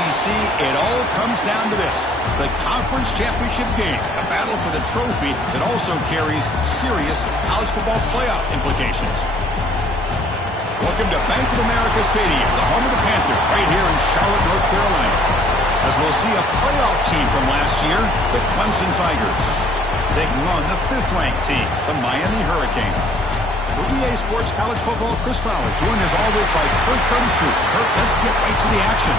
ACC, it all comes down to this. The conference championship game, a battle for the trophy that also carries serious college football playoff implications. Welcome to Bank of America Stadium, the home of the Panthers, right here in Charlotte, North Carolina. As we'll see a playoff team from last year, the Clemson Tigers, taking on the 5th-ranked team, the Miami Hurricanes. For EA Sports College Football, Chris Fowler, joined as always by Kirk Herbstreit. Kirk, let's get right to the action.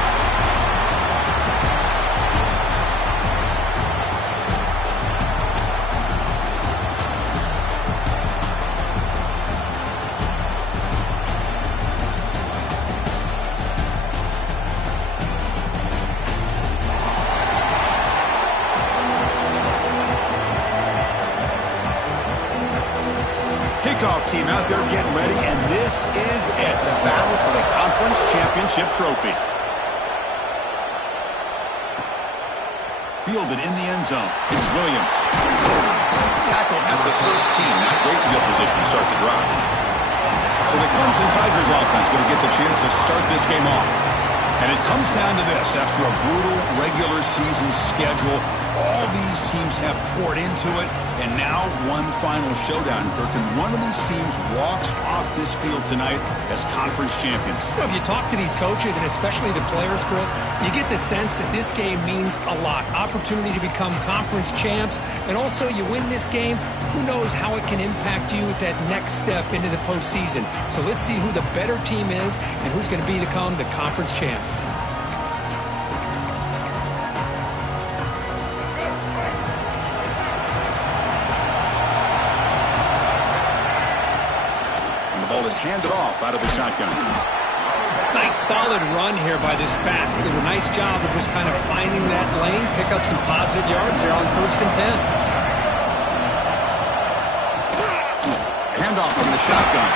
Kickoff team out there getting ready, and this is it, the battle for the conference championship trophy. Fielded in the end zone. It's Williams. Tackled at the 13. Not great field position to start the drive. So the Clemson Tigers offense going to get the chance to start this game off. And it comes down to this. After a brutal regular season schedule, all these teams have poured into it, and now one final showdown, Kirk, and one of these teams walks off this field tonight as conference champions. You know, if you talk to these coaches, and especially the players, Chris, you get the sense that this game means a lot. Opportunity to become conference champs, and also you win this game, who knows how it can impact you at that next step into the postseason. So let's see who the better team is and who's going to become the conference champ. Is handed off out of the shotgun. Nice solid run here by this back. Did a nice job of just kind of finding that lane, pick up some positive yards there on 1st and 10. Handoff from the shotgun.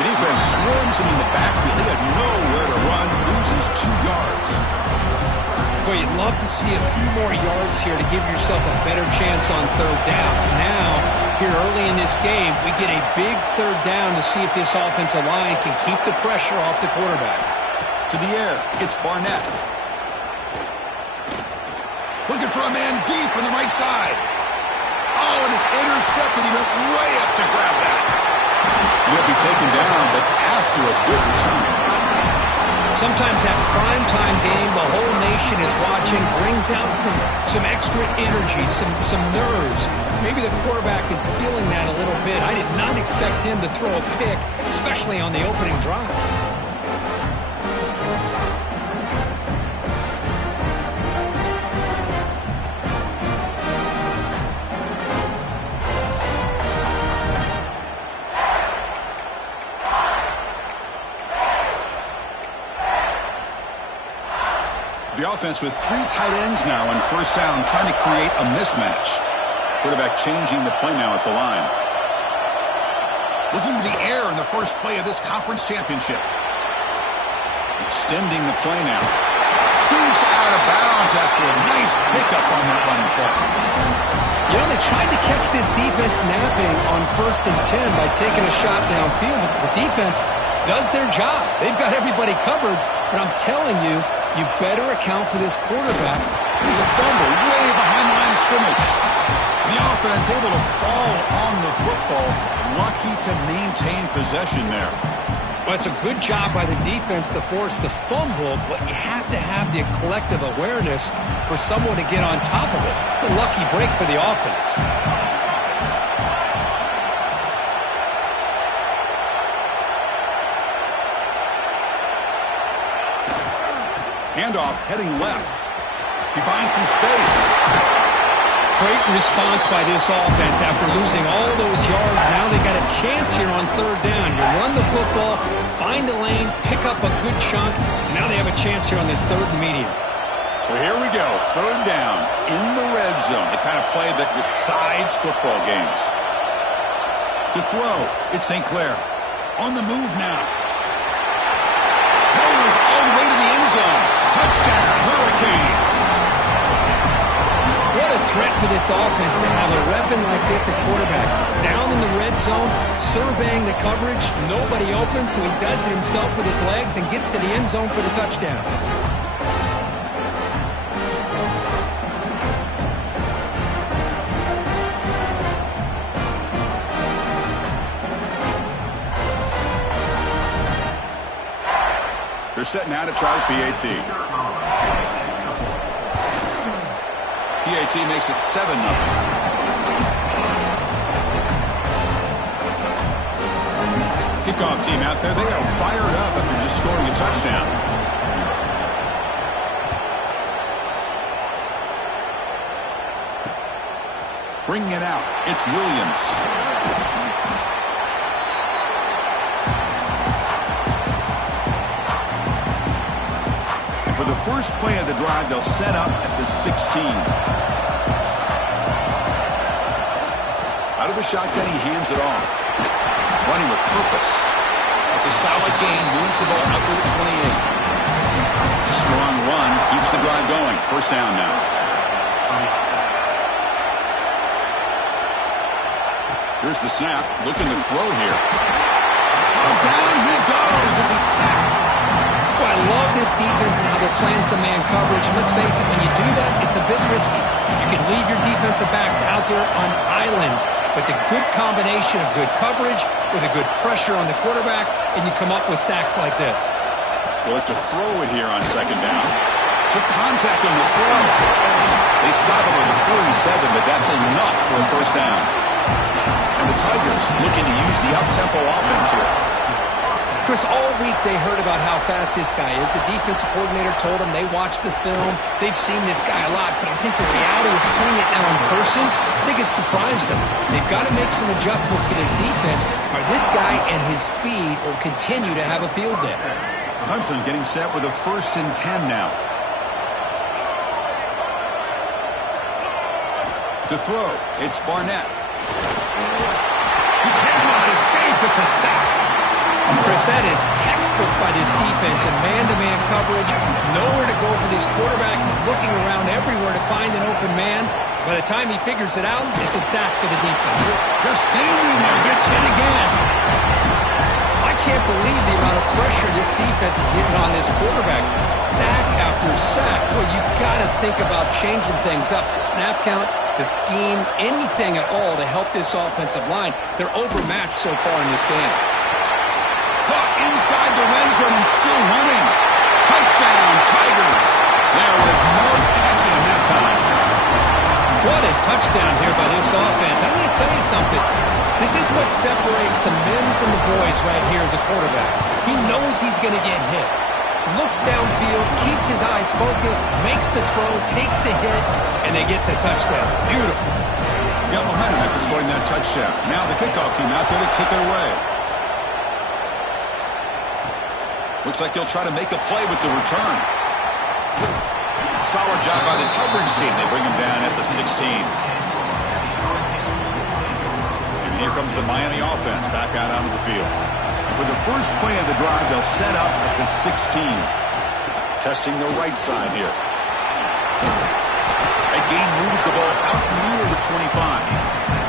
The defense swarms him in the backfield. He had nowhere to run, loses 2 yards. Boy, you'd love to see a few more yards here to give yourself a better chance on 3rd down. Now, here early in this game, we get a big 3rd down to see if this offensive line can keep the pressure off the quarterback. To the air, it's Barnett. Looking for a man deep on the right side. Oh, and it's intercepted. He went way up to grab that. He'll be taken down, but after a good return. Sometimes that primetime game, the whole nation is watching, brings out some extra energy, some nerves. Maybe the quarterback is feeling that a little bit. I did not expect him to throw a pick, especially on the opening drive. The offense with 3 tight ends now on 1st down, trying to create a mismatch. Quarterback changing the play now at the line. Looking to the air in the first play of this conference championship. Extending the play now. Scoots out of bounds after a nice pickup on that running play. You know, they tried to catch this defense napping on 1st and 10 by taking a shot downfield. The defense does their job. They've got everybody covered, but I'm telling you, you better account for this quarterback. Here's a fumble way behind the line of scrimmage. The offense able to fall on the football. Lucky to maintain possession there. Well, it's a good job by the defense to force the fumble, but you have to have the collective awareness for someone to get on top of it. It's a lucky break for the offense. Handoff heading left. He finds some space. Great response by this offense after losing all those yards. Now they got a chance here on 3rd down. You run the football, find the lane, pick up a good chunk, and now they have a chance here on this 3rd and medium. So here we go, 3rd down in the red zone, the kind of play that decides football games. To throw, it's St. Clair. On the move now. Motors all the way to the end zone. Touchdown, Hurricanes. What a threat for this offense to have a weapon like this at quarterback. Down in the red zone, surveying the coverage, nobody open, so he does it himself with his legs and gets to the end zone for the touchdown. They're set now to try the PAT. PAT makes it 7-0. Kickoff team out there, they are fired up after just scoring a touchdown. Bringing it out, it's Williams. And for the first play of the drive, they'll set up at the 16. Out of the shotgun, he hands it off. Running with purpose. It's a solid gain, moves the ball up to the 28. It's a strong run, keeps the drive going. First down now. Here's the snap, looking to throw here. Down he goes, it's a sack. Well, I love this defense and how they're playing some man coverage. And let's face it, when you do that, it's a bit risky. You can leave your defensive backs out there on islands, but the good combination of good coverage with a good pressure on the quarterback, and you come up with sacks like this. They'll have to throw it here on second down. Took contact on the throw. They stop him at the 37, but that's enough for a first down. And the Tigers looking to use the up-tempo offense here. Chris, all week they heard about how fast this guy is. The defensive coordinator told them they watched the film. They've seen this guy a lot, but I think the reality of seeing it now in person, I think it's surprised them. They've got to make some adjustments to their defense, or this guy and his speed will continue to have a field day. Hudson getting set with a 1st and 10 now. To throw, it's Barnett. He cannot escape. It's a sack. Chris, that is textbook by this defense and man-to-man coverage. Nowhere to go for this quarterback. He's looking around everywhere to find an open man. By the time he figures it out, it's a sack for the defense. Just standing there, gets hit again. I can't believe the amount of pressure this defense is getting on this quarterback. Sack after sack. Well, you got to think about changing things up. The snap count, the scheme, anything at all to help this offensive line. They're overmatched so far in this game. Inside the red zone and still running. Touchdown, Tigers. There was no catching him that time. What a touchdown here by this offense. I'm going to tell you something. This is what separates the men from the boys right here as a quarterback. He knows he's going to get hit. Looks downfield, keeps his eyes focused, makes the throw, takes the hit, and they get the touchdown. Beautiful. Got momentum after scoring that touchdown. Now the kickoff team out there to kick it away. Looks like he'll try to make a play with the return. Solid job by the coverage team. They bring him down at the 16. And here comes the Miami offense back out onto the field. And for the first play of the drive, they'll set up at the 16. Testing the right side here. Again moves the ball out near the 25.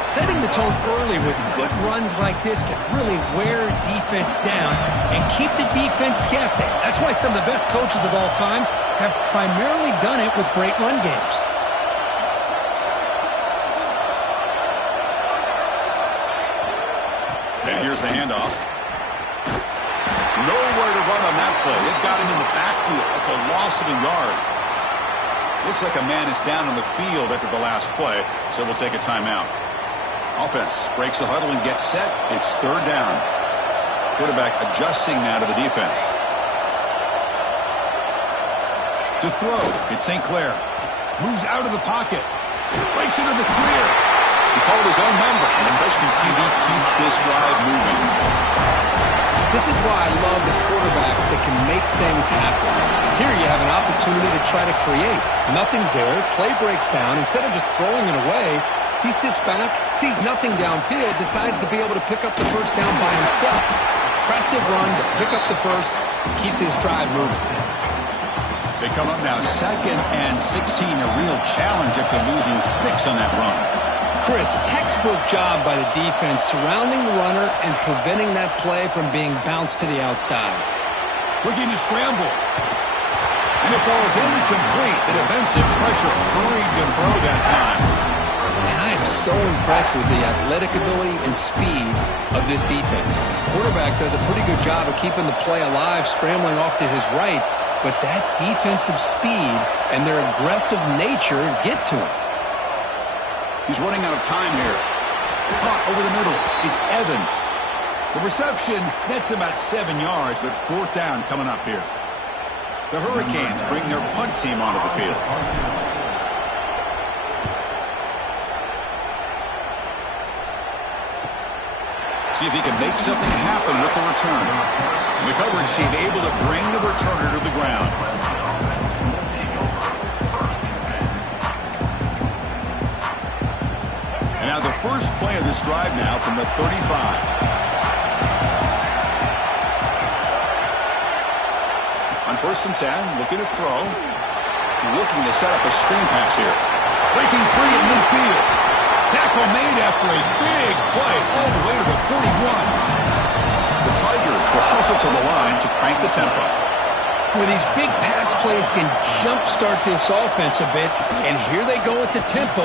Setting the tone early with good runs like this can really wear defense down and keep the defense guessing. That's why some of the best coaches of all time have primarily done it with great run games. And here's the handoff. Nowhere to run on that play. They've got him in the backfield. That's a loss of a yard. Looks like a man is down on the field after the last play, so we'll take a timeout. Offense breaks the huddle and gets set. It's third down. Quarterback adjusting now to the defense. To throw, it's St. Clair. Moves out of the pocket. Breaks into the clear. He called his own number, and the freshman QB keeps this drive moving. This is why I love the quarterbacks that can make things happen. Here you have an opportunity to try to create. Nothing's there. Play breaks down. Instead of just throwing it away, he sits back, sees nothing downfield, decides to be able to pick up the first down by himself. Impressive run to pick up the first and keep this drive moving. They come up now 2nd and 16, a real challenge after losing 6 on that run. Chris, textbook job by the defense surrounding the runner and preventing that play from being bounced to the outside. Looking to scramble. And it falls incomplete. The defensive pressure hurried to throw that time. And I I'm so impressed with the athletic ability and speed of this defense. Quarterback does a pretty good job of keeping the play alive, scrambling off to his right, but that defensive speed and their aggressive nature get to him. He's running out of time here. Caught over the middle. It's Evans. The reception nets about 7 yards, but 4th down coming up here. The Hurricanes bring their punt team onto the field. See if he can make something happen with the return. The coverage team able to bring the returner to the ground. And now the first play of this drive now from the 35. On 1st and 10, looking to throw. Looking to set up a screen pass here. Breaking free at midfield. Tackle made after a big play all the way to the 41. The Tigers will hustle to the line to crank the tempo. Well, these big pass plays can jumpstart this offense a bit, and here they go at the tempo,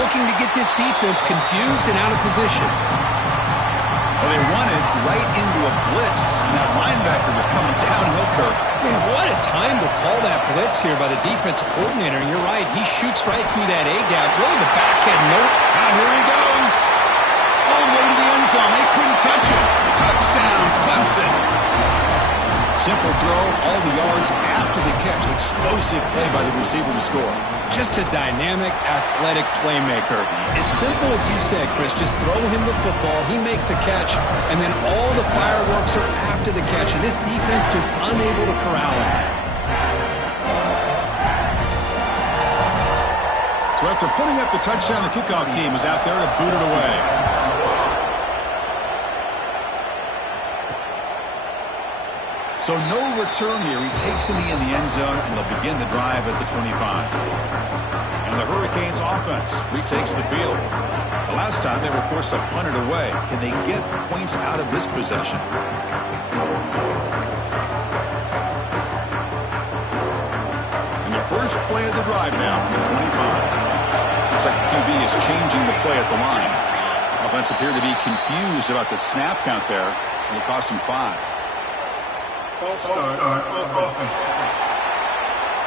looking to get this defense confused and out of position. Well, they run it right into a blitz, and that linebacker was coming downhill, Kirk. Man, what a time to call that blitz here by the defensive coordinator. And you're right, he shoots right through that A-gap. Really the back end note. Now here he goes. All the way to the end zone. They couldn't catch him. Touchdown, Clemson. Simple throw, all the yards after the catch. Explosive play by the receiver to score. Just a dynamic, athletic playmaker. As simple as you said, Chris, just throw him the football, he makes a catch, and then all the fireworks are after the catch, and this defense just unable to corral him. So after putting up the touchdown, the kickoff team is out there to boot it away. So no return here. He takes him in the end zone, and they'll begin the drive at the 25. And the Hurricanes offense retakes the field. The last time they were forced to punt it away. Can they get points out of this possession? And the first play of the drive now from the 25. Looks like the QB is changing the play at the line. Offense appeared to be confused about the snap count there, and it cost him 5. And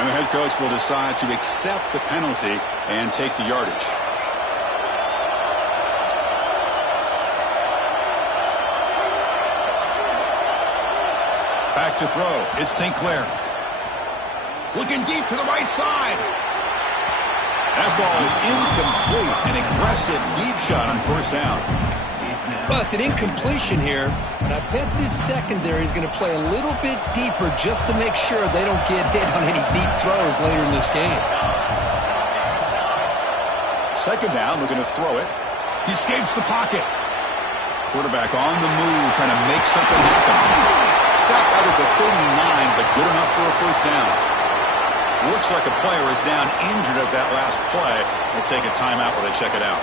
the head coach will decide to accept the penalty and take the yardage. Back to throw. It's St. Clair. Looking deep to the right side. That ball is incomplete. An aggressive deep shot on 1st down. Well, it's an incompletion here, but I bet this secondary is going to play a little bit deeper just to make sure they don't get hit on any deep throws later in this game. 2nd down, looking to throw it. He escapes the pocket. Quarterback on the move, trying to make something happen. Stopped out at the 39, but good enough for a 1st down. Looks like a player is down injured at that last play. They'll take a timeout while they check it out.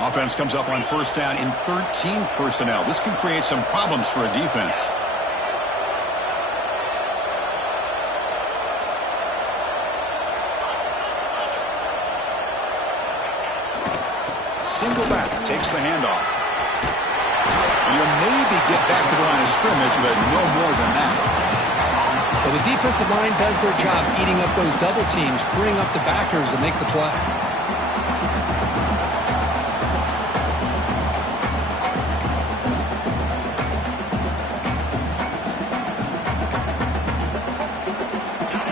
Offense comes up on 1st down in 13 personnel. This can create some problems for a defense. Single back takes the handoff. And you'll maybe get back to the line of scrimmage, but no more than that. Well, the defensive line does their job eating up those double teams, freeing up the backers to make the play.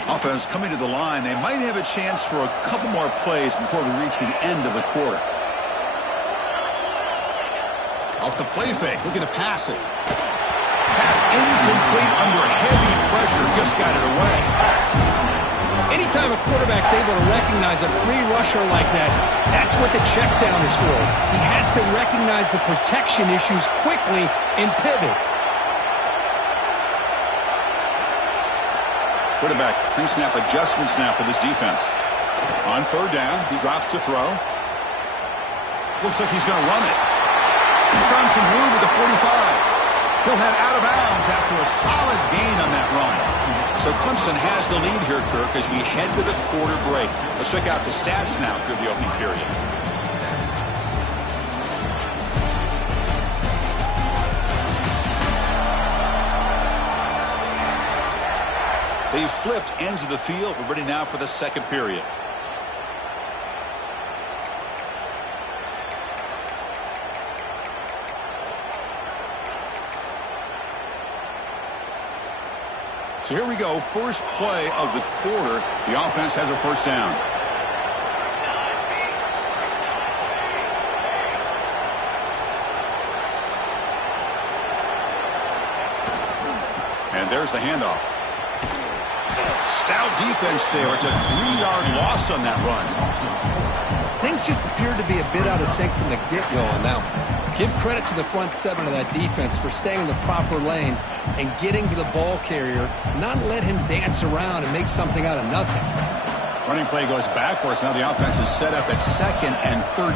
Offense coming to the line. They might have a chance for a couple more plays before we reach the end of the quarter. Off the play fake, looking to pass it. Pass incomplete under heavy pressure, just got it away. Anytime a quarterback's able to recognize a free rusher like that, that's what the check down is for. He has to recognize the protection issues quickly and pivot. Quarterback pre-snap adjustments now for this defense. On 3rd down, he drops to throw. Looks like he's going to run it. He's found some room at the 45. He'll head out of bounds after a solid gain on that run. So Clemson has the lead here, Kirk, as we head to the quarter break. Let's check out the stats now through the opening period. They've flipped ends of the field. We're ready now for the second period. So here we go, first play of the quarter. The offense has a first down. And there's the handoff. Stout defense there. It's a 3-yard loss on that run. Things just appeared to be a bit out of sync from the get-go on that one. Give credit to the front seven of that defense for staying in the proper lanes and getting to the ball carrier, not let him dance around and make something out of nothing. Running play goes backwards. Now the offense is set up at 2nd and 13.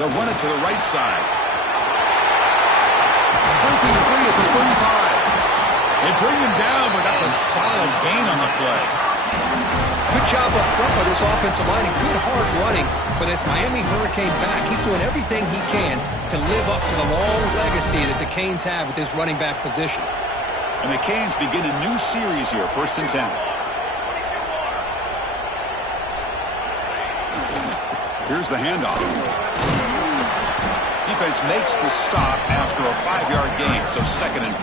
They'll run it to the right side. Breaking free at the 35. They bring him down, but that's a solid gain on the play. Good job up front by this offensive line and good hard running for this Miami Hurricane back. He's doing everything he can to live up to the long legacy that the Canes have with this running back position. And the Canes begin a new series here, 1st and 10. Here's the handoff. Defense makes the stop after a 5-yard gain, so 2nd and 5.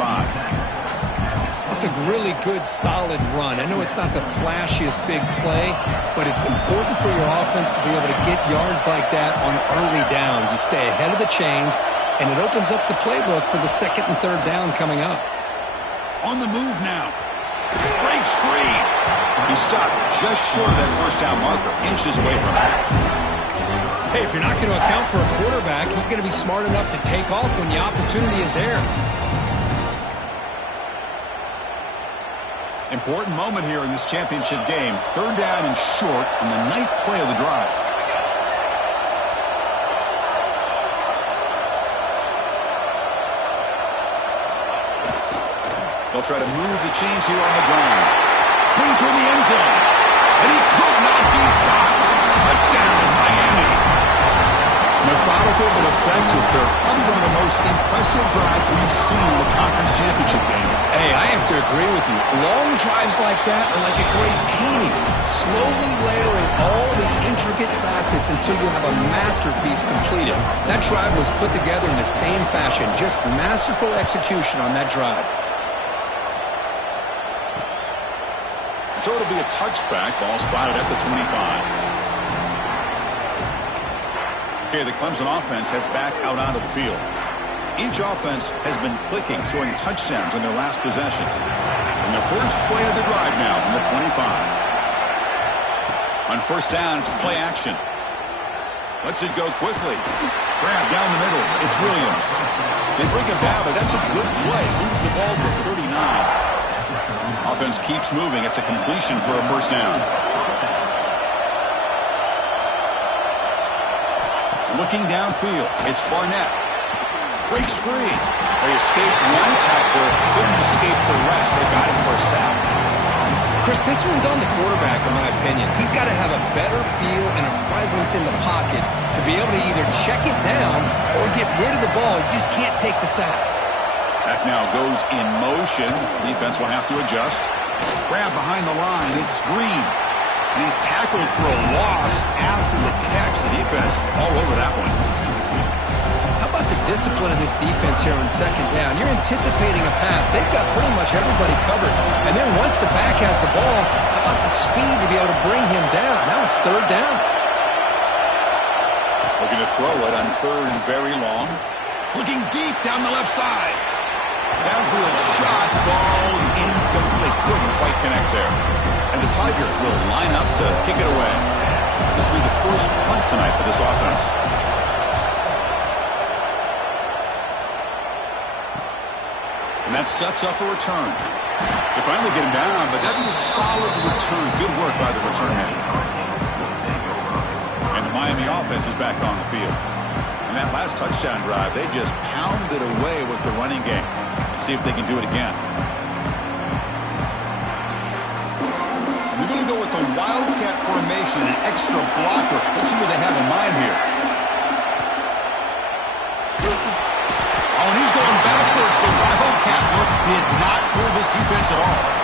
It's a really good, solid run. I know it's not the flashiest big play, but it's important for your offense to be able to get yards like that on early downs. You stay ahead of the chains, and it opens up the playbook for the 2nd and 3rd down coming up. On the move now. Breaks free. He stopped just short of that first down marker, inches away from it. Hey, if you're not going to account for a quarterback, he's going to be smart enough to take off when the opportunity is there. Important moment here in this championship game. 3rd down and short on the 9th play of the drive. They'll try to move the chains here on the ground. Clean toward the end zone. And he could not be stopped. Touchdown, Miami. Methodical but effective, Kirk. Probably one of the most impressive drives we've seen in the conference championship game. Hey, I have to agree with you. Long drives like that are like a great painting. Slowly layering all the intricate facets until you have a masterpiece completed. That drive was put together in the same fashion. Just masterful execution on that drive. So it'll be a touchback. Ball spotted at the 25. Okay, the Clemson offense heads back out onto the field. Each offense has been clicking, scoring touchdowns in their last possessions. And the first play of the drive now from the 25. On first down, it's play action. Lets it go quickly. Grab down the middle. It's Williams. They bring it down, but that's a good play. Moves the ball to 39. Offense keeps moving. It's a completion for a first down. Looking downfield, it's Barnett. Breaks free. They escaped one tackler, couldn't escape the rest. They got him for a sack. Chris, this one's on the quarterback, in my opinion. He's got to have a better feel and a presence in the pocket to be able to either check it down or get rid of the ball. You just can't take the sack. Back now goes in motion. Defense will have to adjust. Grab behind the line. It's Green. And he's tackled for a loss after the catch. The defense all over that one. How about the discipline of this defense here on second down? You're anticipating a pass. They've got pretty much everybody covered. And then once the back has the ball, how about the speed to be able to bring him down? Now it's 3rd down. Looking to throw it on 3rd and very long. Looking deep down the left side. Downfield shot falls incomplete. Couldn't quite connect there. And the Tigers will line up to kick it away. This will be the first punt tonight for this offense. And that sets up a return. They finally get him down, but that's a solid return. Good work by the return man. And the Miami the offense is back on the field. And that last touchdown drive, they just pounded away with the running game. Let's see if they can do it again. We're going to go with the Wildcat formation, an extra blocker. Let's see what they have in mind here. Oh, and he's going backwards. The Wildcat look did not fool this defense at all.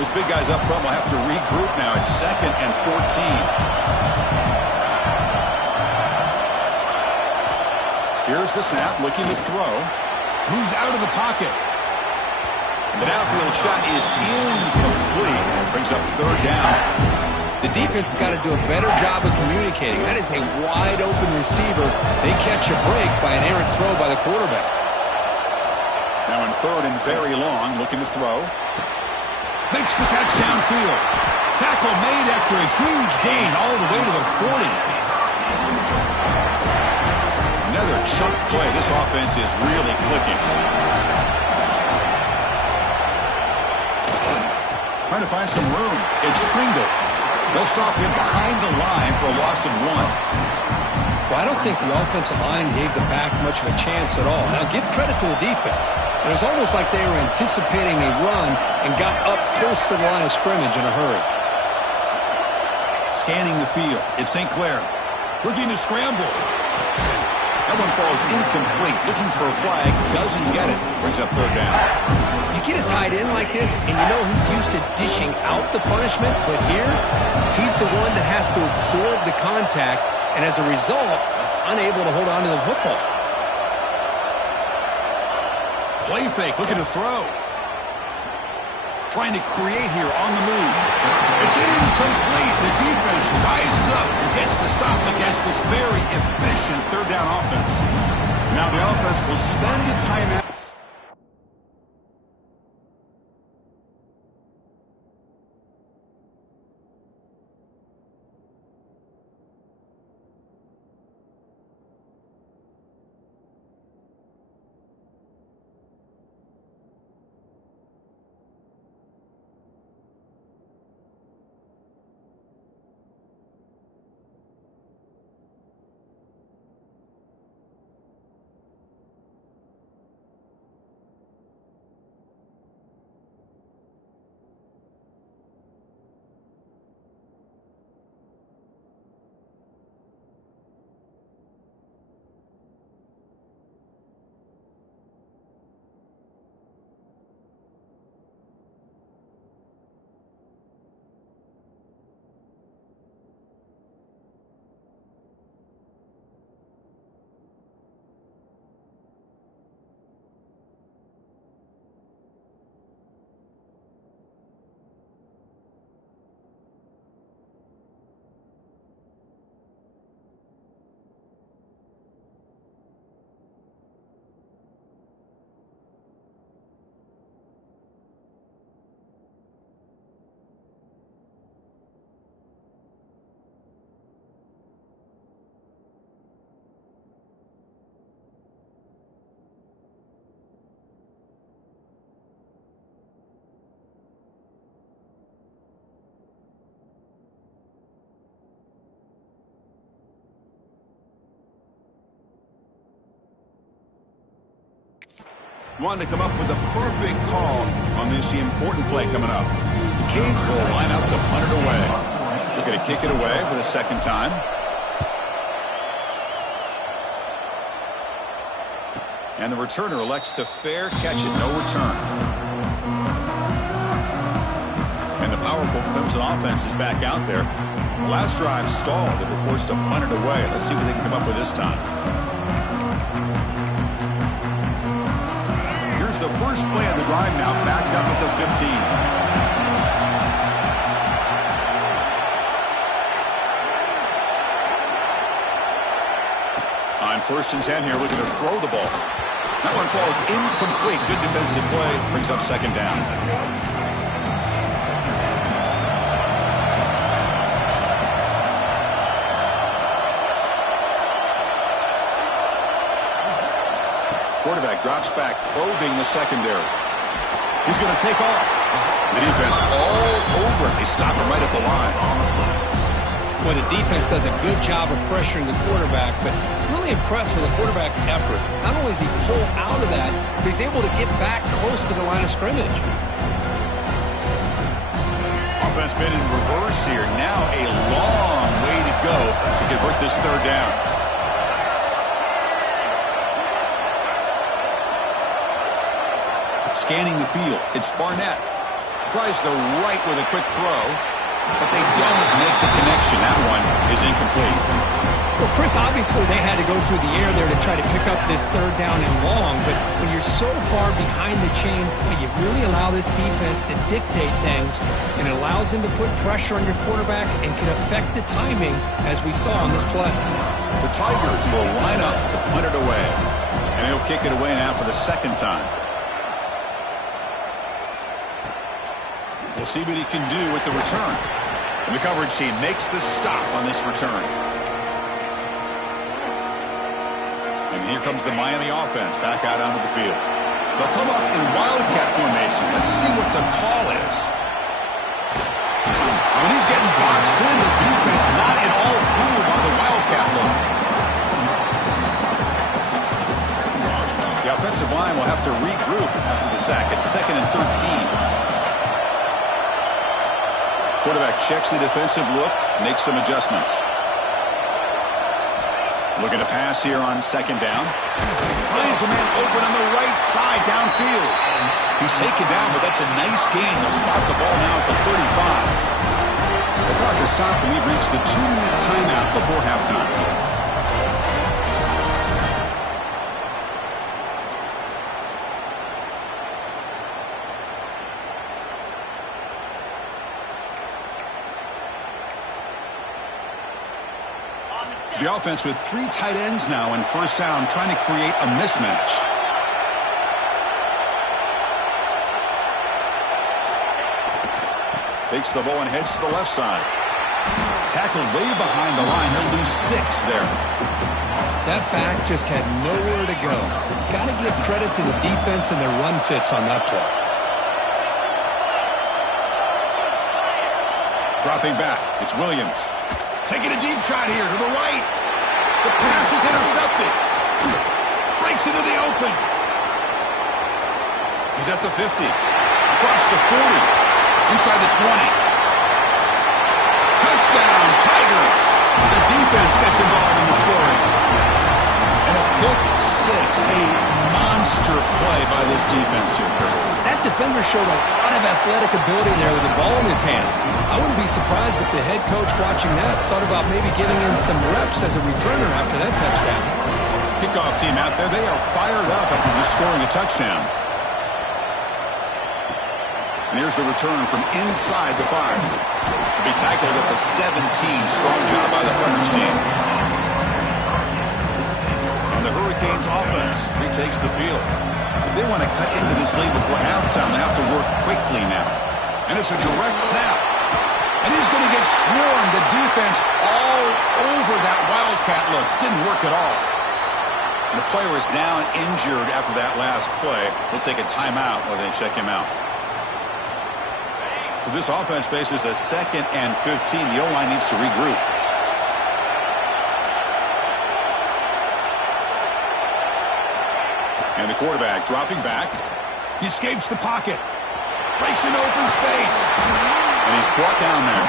This big guy's up front will have to regroup now. It's 2nd and 14. Here's the snap, looking to throw. Moves out of the pocket. And the downfield shot is incomplete. Brings up 3rd down. The defense has got to do a better job of communicating. That is a wide-open receiver. They catch a break by an errant throw by the quarterback. Now in 3rd and very long, looking to throw. Makes the catch downfield. Tackle made after a huge gain all the way to the 40. Another chunk play. This offense is really clicking. Trying to find some room. It's Pringle. They'll stop him behind the line for a loss of 1. Well, I don't think the offensive line gave the back much of a chance at all. Now, give credit to the defense. It was almost like they were anticipating a run and got up close to the line of scrimmage in a hurry. Scanning the field. It's St. Clair. Looking to scramble. That one falls incomplete. Looking for a flag. Doesn't get it. Brings up 3rd down. You get a tight end like this, and you know he's used to dishing out the punishment, but here, he's the one that has to absorb the contact, and as a result, he's unable to hold on to the football. Play fake, looking to throw. Trying to create here on the move. It's incomplete. The defense rises up and gets the stop against this very efficient 3rd down offense. Now the offense will spend a timeout. Wanted to come up with the perfect call on this important play coming up. The Canes will line up to punt it away. Looking to kick it away for the 2nd time. And the returner elects to fair catch it, no return. And the powerful Clemson offense is back out there. Last drive stalled. They were forced to punt it away. Let's see what they can come up with this time. Here's the first play of the drive now, backed up at the 15. On 1st and 10 here, looking to throw the ball. That one falls incomplete. Good defensive play. Brings up 2nd down. Quarterback drops back, probing the secondary. He's going to take off. The defense all over it. They stop him right at the line. Well, the defense does a good job of pressuring the quarterback, but really impressed with the quarterback's effort. Not only does he pull out of that, but he's able to get back close to the line of scrimmage. Offense been in reverse here. Now a long way to go to convert this third down. Scanning the field, it's Barnett. Tries the right with a quick throw, but they don't make the connection. That one is incomplete. Well, Chris, obviously they had to go through the air there to try to pick up this third down and long, but when you're so far behind the chains, you really allow this defense to dictate things, and it allows them to put pressure on your quarterback and can affect the timing, as we saw on this play. The Tigers will line up to punt it away, and he'll kick it away now for the second time. We'll see what he can do with the return. And the coverage team makes the stop on this return. And here comes the Miami offense back out onto the field. They'll come up in wildcat formation. Let's see what the call is. When he's getting boxed in, the defense not at all fooled by the wildcat look. The offensive line will have to regroup after the sack. It's 2nd and 13. Quarterback checks the defensive look, makes some adjustments. Looking to pass here on 2nd down. Finds a man open on the right side downfield. He's taken down, but that's a nice gain. They'll spot the ball now at the 35. The clock is stopped, and we've reached the 2-minute timeout before halftime. The offense with 3 tight ends now in first down, trying to create a mismatch. Takes the ball and heads to the left side. Tackled way behind the line. He'll lose 6 there. That back just had nowhere to go. Got to give credit to the defense and their run fits on that play. Dropping back, it's Williams. Taking a deep shot here to the right. The pass is intercepted. Breaks into the open. He's at the 50. Across the 40. Inside the 20. Touchdown, Tigers. The defense gets involved in the scoring. And a pick 6. A monster play by this defense here, Kurt. That defender showed a lot of athletic ability there with the ball in his hands. I wouldn't be surprised if the head coach watching that thought about maybe giving him some reps as a returner after that touchdown. Kickoff team out there. They are fired up after just scoring a touchdown. And here's the return from inside the 5. To be tackled at the 17. Strong job by the coverage team. And the Hurricanes offense retakes the field. If they want to cut into this lead before halftime, they have to work quickly now. And it's a direct snap. And he's going to get swarmed. The defense all over that wildcat look. Didn't work at all. And the player is down injured after that last play. We'll take a timeout while they check him out. So this offense faces a 2nd and 15. The O-line needs to regroup. And the quarterback dropping back. He escapes the pocket. Breaks into open space. And he's brought down there.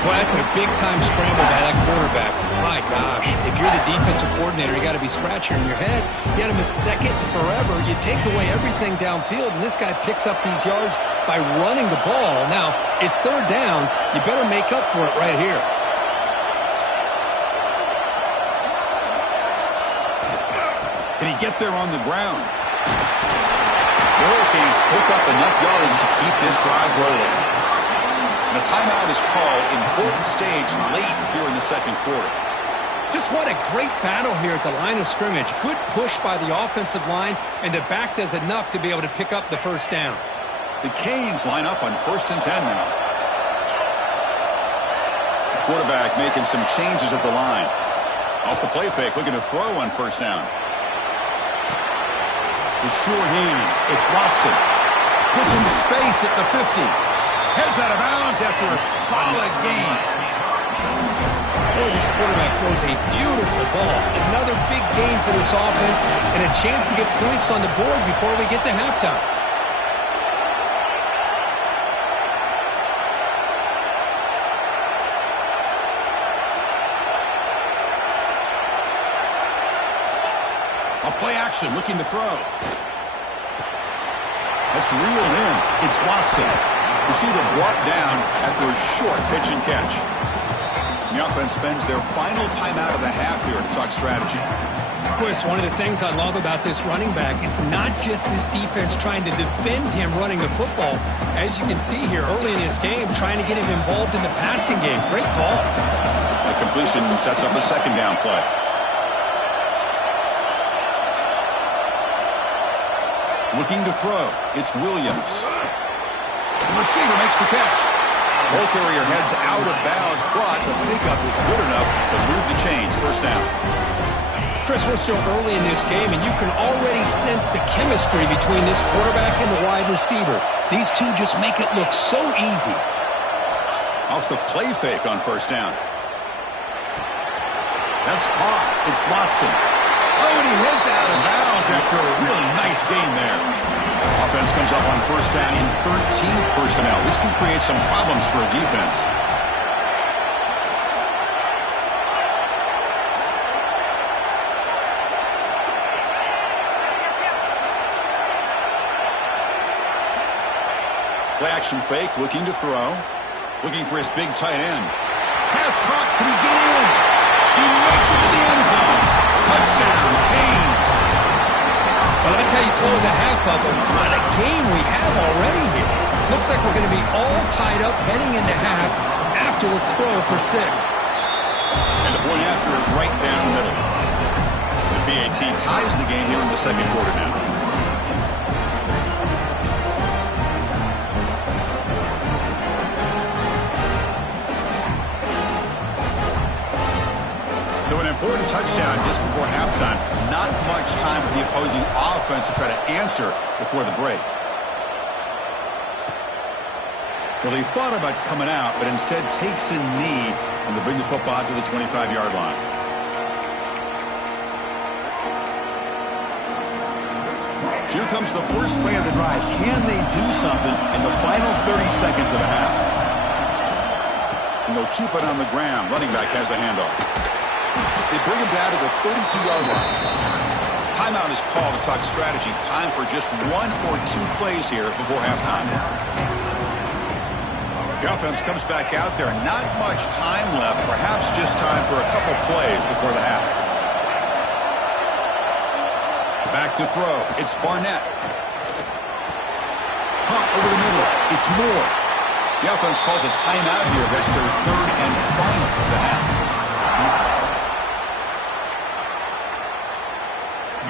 Well, that's a big-time scramble by that quarterback. My gosh, if you're the defensive coordinator, you got to be scratching your head. You had him at 2nd forever. You take away everything downfield, and this guy picks up these yards by running the ball. Now, it's 3rd down. You better make up for it right here. Can he get there on the ground? The Hurricanes pick up enough yards to keep this drive rolling. And a timeout is called. Important stage late here in the 2nd quarter. Just what a great battle here at the line of scrimmage. Good push by the offensive line, and the back does enough to be able to pick up the first down. The Canes line up on 1st and 10 now. The quarterback making some changes at the line. Off the play fake, looking to throw on 1st down. The sure hands. It's Watson. Gets into space at the 50. Heads out of bounds after a solid gain. Boy, this quarterback throws a beautiful ball. Another big gain for this offense and a chance to get points on the board before we get to halftime. Off play action, looking to throw. That's reeled in. It's Watson. Receiver brought down after a short pitch and catch. The offense spends their final timeout of the half here to talk strategy. Chris, one of the things I love about this running back, it's not just this defense trying to defend him running the football. As you can see here early in this game, trying to get him involved in the passing game. Great call. The completion sets up a second down play. Looking to throw. It's Williams. The receiver makes the catch. Ball carrier heads out of bounds, but the pickup was good enough to move the chains. First down. Chris, we're still early in this game, and you can already sense the chemistry between this quarterback and the wide receiver. These two just make it look so easy. Off the play fake on first down. That's caught. It's Watson. Oh, and he heads out of bounds after a really nice gain there. Offense comes up on first down in 13 personnel. This can create some problems for a defense. Play action fake, looking to throw. Looking for his big tight end. Pass caught. Can he get in? He makes it to the end zone. Touchdown, Canes. Well, that's how you close a half of them. What a game we have already here. Looks like we're going to be all tied up heading into half after the throw for 6. And the point after is right down the middle. The PAT ties the game here in the second quarter now. So an important touchdown just before halftime. Not much time for the opposing offense to try to answer before the break. Well, he thought about coming out, but instead takes a knee and to bring the football to the 25-yard line. Here comes the first play of the drive. Can they do something in the final 30 seconds of the half? And they'll keep it on the ground. Running back has the handoff. They bring him down to the 32-yard line. Timeout is called to talk strategy. Time for just 1 or 2 plays here before halftime. The offense comes back out there. Not much time left. Perhaps just time for a couple plays before the half. Back to throw. It's Barnett. Pump over the middle. It's Moore. The offense calls a timeout here. That's their third and final of the half.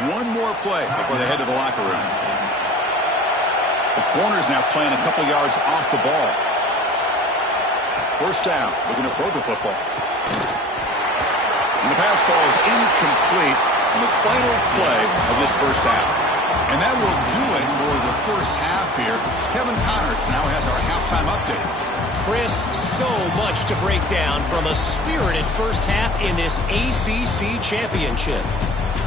One more play before they head to the locker room. The corner's now playing a couple yards off the ball. First down, looking to throw the football. And the pass falls incomplete on the final play of this first half. And that will do it for the first half here. Kevin Connerts now has our halftime update. Chris, so much to break down from a spirited first half in this ACC championship.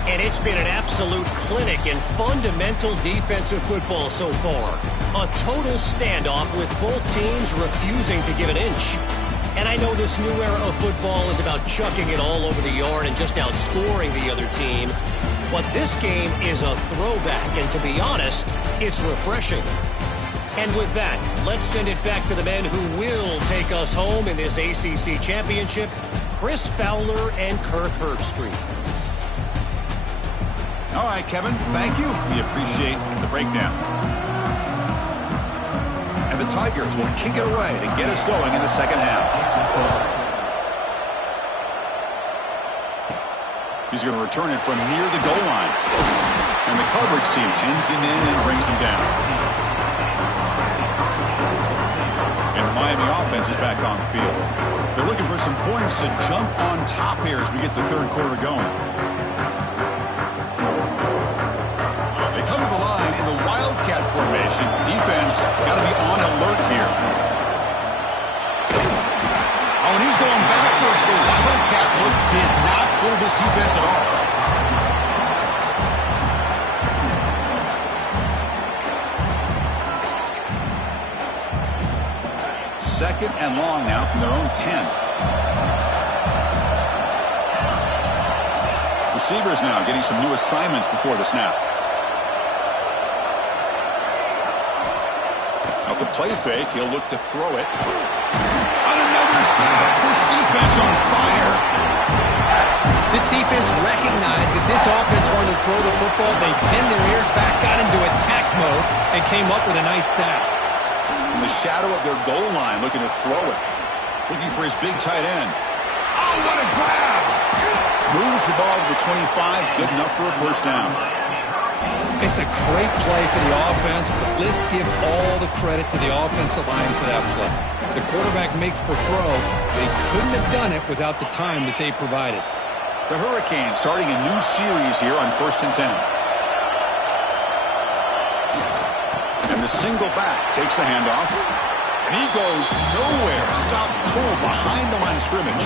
And it's been an absolute clinic in fundamental defensive football so far. A total standoff with both teams refusing to give an inch. And I know this new era of football is about chucking it all over the yard and just outscoring the other team. But this game is a throwback, and to be honest, it's refreshing. And with that, let's send it back to the men who will take us home in this ACC championship, Chris Fowler and Kirk Herbstreit. All right, Kevin, thank you. We appreciate the breakdown. And the Tigers will kick it away to get us going in the second half. He's going to return it from near the goal line. And the coverage team pins him in and brings him down. And the Miami offense is back on the field. They're looking for some points to jump on top here as we get the third quarter going. Come to the line in the Wildcat formation. possession. Defense got to be on alert here. Oh, and he's going backwards. The Wildcat look did not fool this defense at all. Second and long now from their own 10. Receivers now getting some new assignments before the snap. Off the play fake, he'll look to throw it. On another sack, this defense on fire. This defense recognized that this offense wanted to throw the football. They pinned their ears back, got into attack mode, and came up with a nice sack. In the shadow of their goal line, looking to throw it. Looking for his big tight end. Oh, what a grab! Moves the ball to the 25, good enough for a first down. It's a great play for the offense, but let's give all the credit to the offensive line for that play. The quarterback makes the throw. They couldn't have done it without the time that they provided. The Hurricanes starting a new series here on 1st and 10. And the single back takes the handoff. And he goes nowhere. Stop cold behind the line of scrimmage.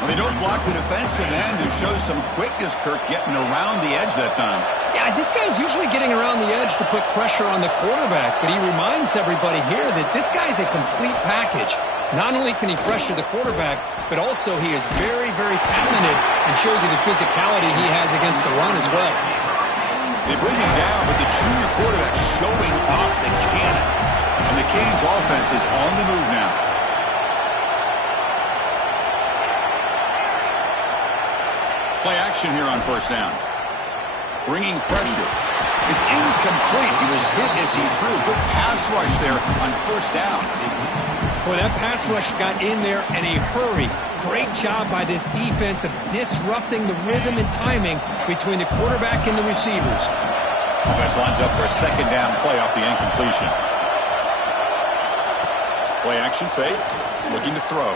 Well, they don't block the defensive end. It shows some quickness, Kirk, getting around the edge that time. Yeah, this guy's usually getting around the edge to put pressure on the quarterback, but he reminds everybody here that this guy's a complete package. Not only can he pressure the quarterback, but also he is very, very talented and shows you the physicality he has against the run as well. They bring him down, but the junior quarterback showing off the cannon. And the Canes offense is on the move now. Play action here on first down. Bringing pressure. It's incomplete. He was hit as he threw. Good pass rush there on first down. Boy, that pass rush got in there in a hurry. Great job by this defense of disrupting the rhythm and timing between the quarterback and the receivers. Offense lines up for a second down play off the incompletion. Play action fake. Looking to throw.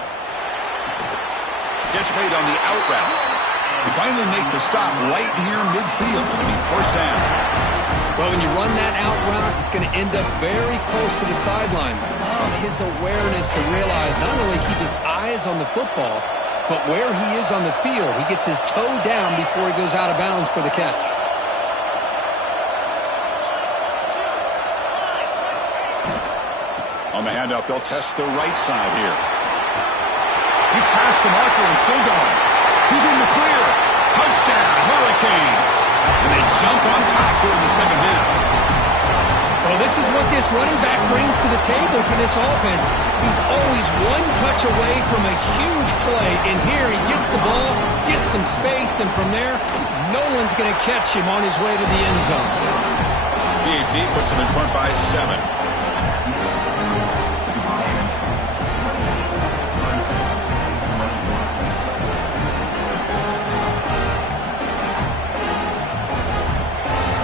Catch made on the out route. They finally make the stop right near midfield. It'll be first down. Well, when you run that out route, it's going to end up very close to the sideline. Love his awareness to realize not only keep his eyes on the football, but where he is on the field. He gets his toe down before he goes out of bounds for the catch. On the handoff, they'll test the right side here. He's past the marker and still going. He's in the clear. Touchdown, Hurricanes. And they jump on top here in the second half. Well, this is what this running back brings to the table for this offense. He's always one touch away from a huge play. And here he gets the ball, gets some space, and from there, no one's going to catch him on his way to the end zone. PAT puts him in front by 7.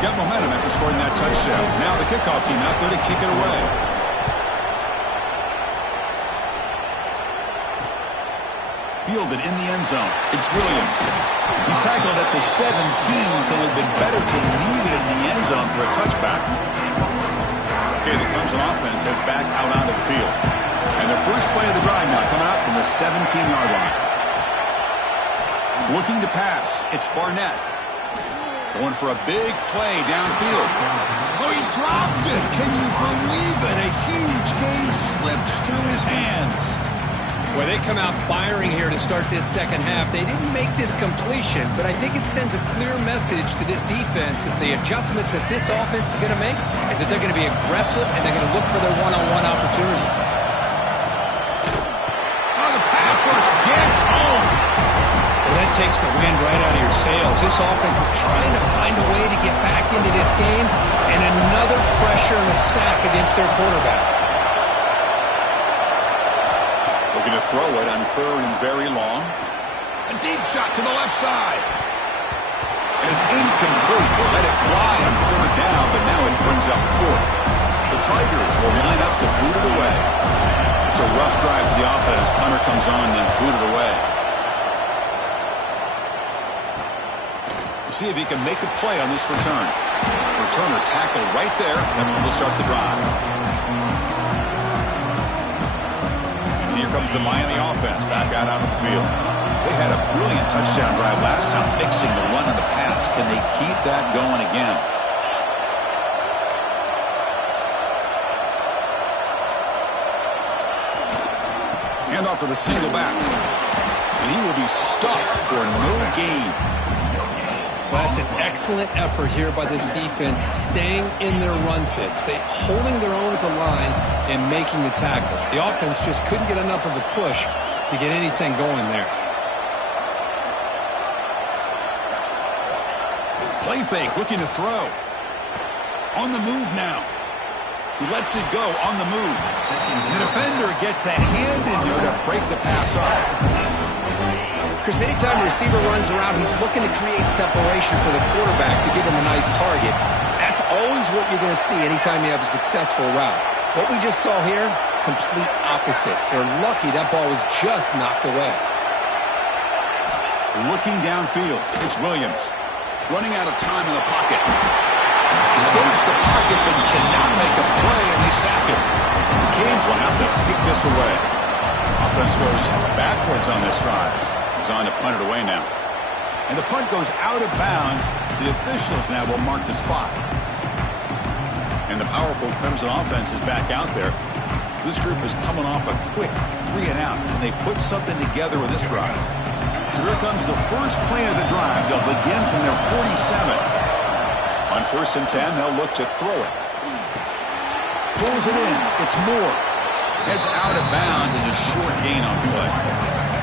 Got momentum after scoring that touchdown. Now the kickoff team out there to kick it away. Fielded in the end zone. It's Williams. He's tackled at the 17, so it would have been better to leave it in the end zone for a touchback. Okay, the Clemson offense heads back out onto the field. And their first play of the drive now coming out from the 17-yard line. Looking to pass. It's Barnett. Going for a big play downfield. Oh, he dropped it. Can you believe it? A huge gain slips through his hands. Boy, they come out firing here to start this second half. They didn't make this completion, but I think it sends a clear message to this defense that the adjustments that this offense is going to make is that they're going to be aggressive and they're going to look for their one-on-one opportunities. Oh, the pass rush gets home. Well, that takes the wind right out of your sails. This offense is trying to find a way to get back into this game, and another pressure and a sack against their quarterback. Looking to throw it on third and very long. A deep shot to the left side. And it's incomplete. They let it fly on third down, but now it brings up fourth. The Tigers will line up to boot it away. It's a rough drive for the offense. Punter comes on and boot it away. We'll see if he can make a play on this return. returner tackled right there. That's when they'll start the drive. And here comes the Miami offense back out onto the field. They had a brilliant touchdown drive last time, mixing the run and the pass. Can they keep that going again? Handoff to the single back. And he will be stuffed for no gain. Well, that's an excellent effort here by this defense, staying in their run fits. They holding their own at the line and making the tackle. The offense just couldn't get enough of a push to get anything going there. Play fake, looking to throw. On the move now. He lets it go on the move. The defender gets a hand in there to break the pass up. Chris, anytime a receiver runs around, he's looking to create separation for the quarterback to give him a nice target. That's always what you're going to see anytime you have a successful route. What we just saw here, complete opposite. They're lucky that ball was just knocked away. Looking downfield, it's Williams. Running out of time in the pocket. Escapes the pocket but cannot make a play, and they sack him. The Canes will have to kick this away. Offense goes backwards on this drive. He's on to punt it away now. And the punt goes out of bounds. The officials now will mark the spot. And the powerful Crimson offense is back out there. This group is coming off a quick 3-and-out, and they put something together with this drive. So here comes the first play of the drive. They'll begin from their 47. On 1st and 10, they'll look to throw it. Pulls it in. It's Moore. Heads out of bounds as a short gain on play.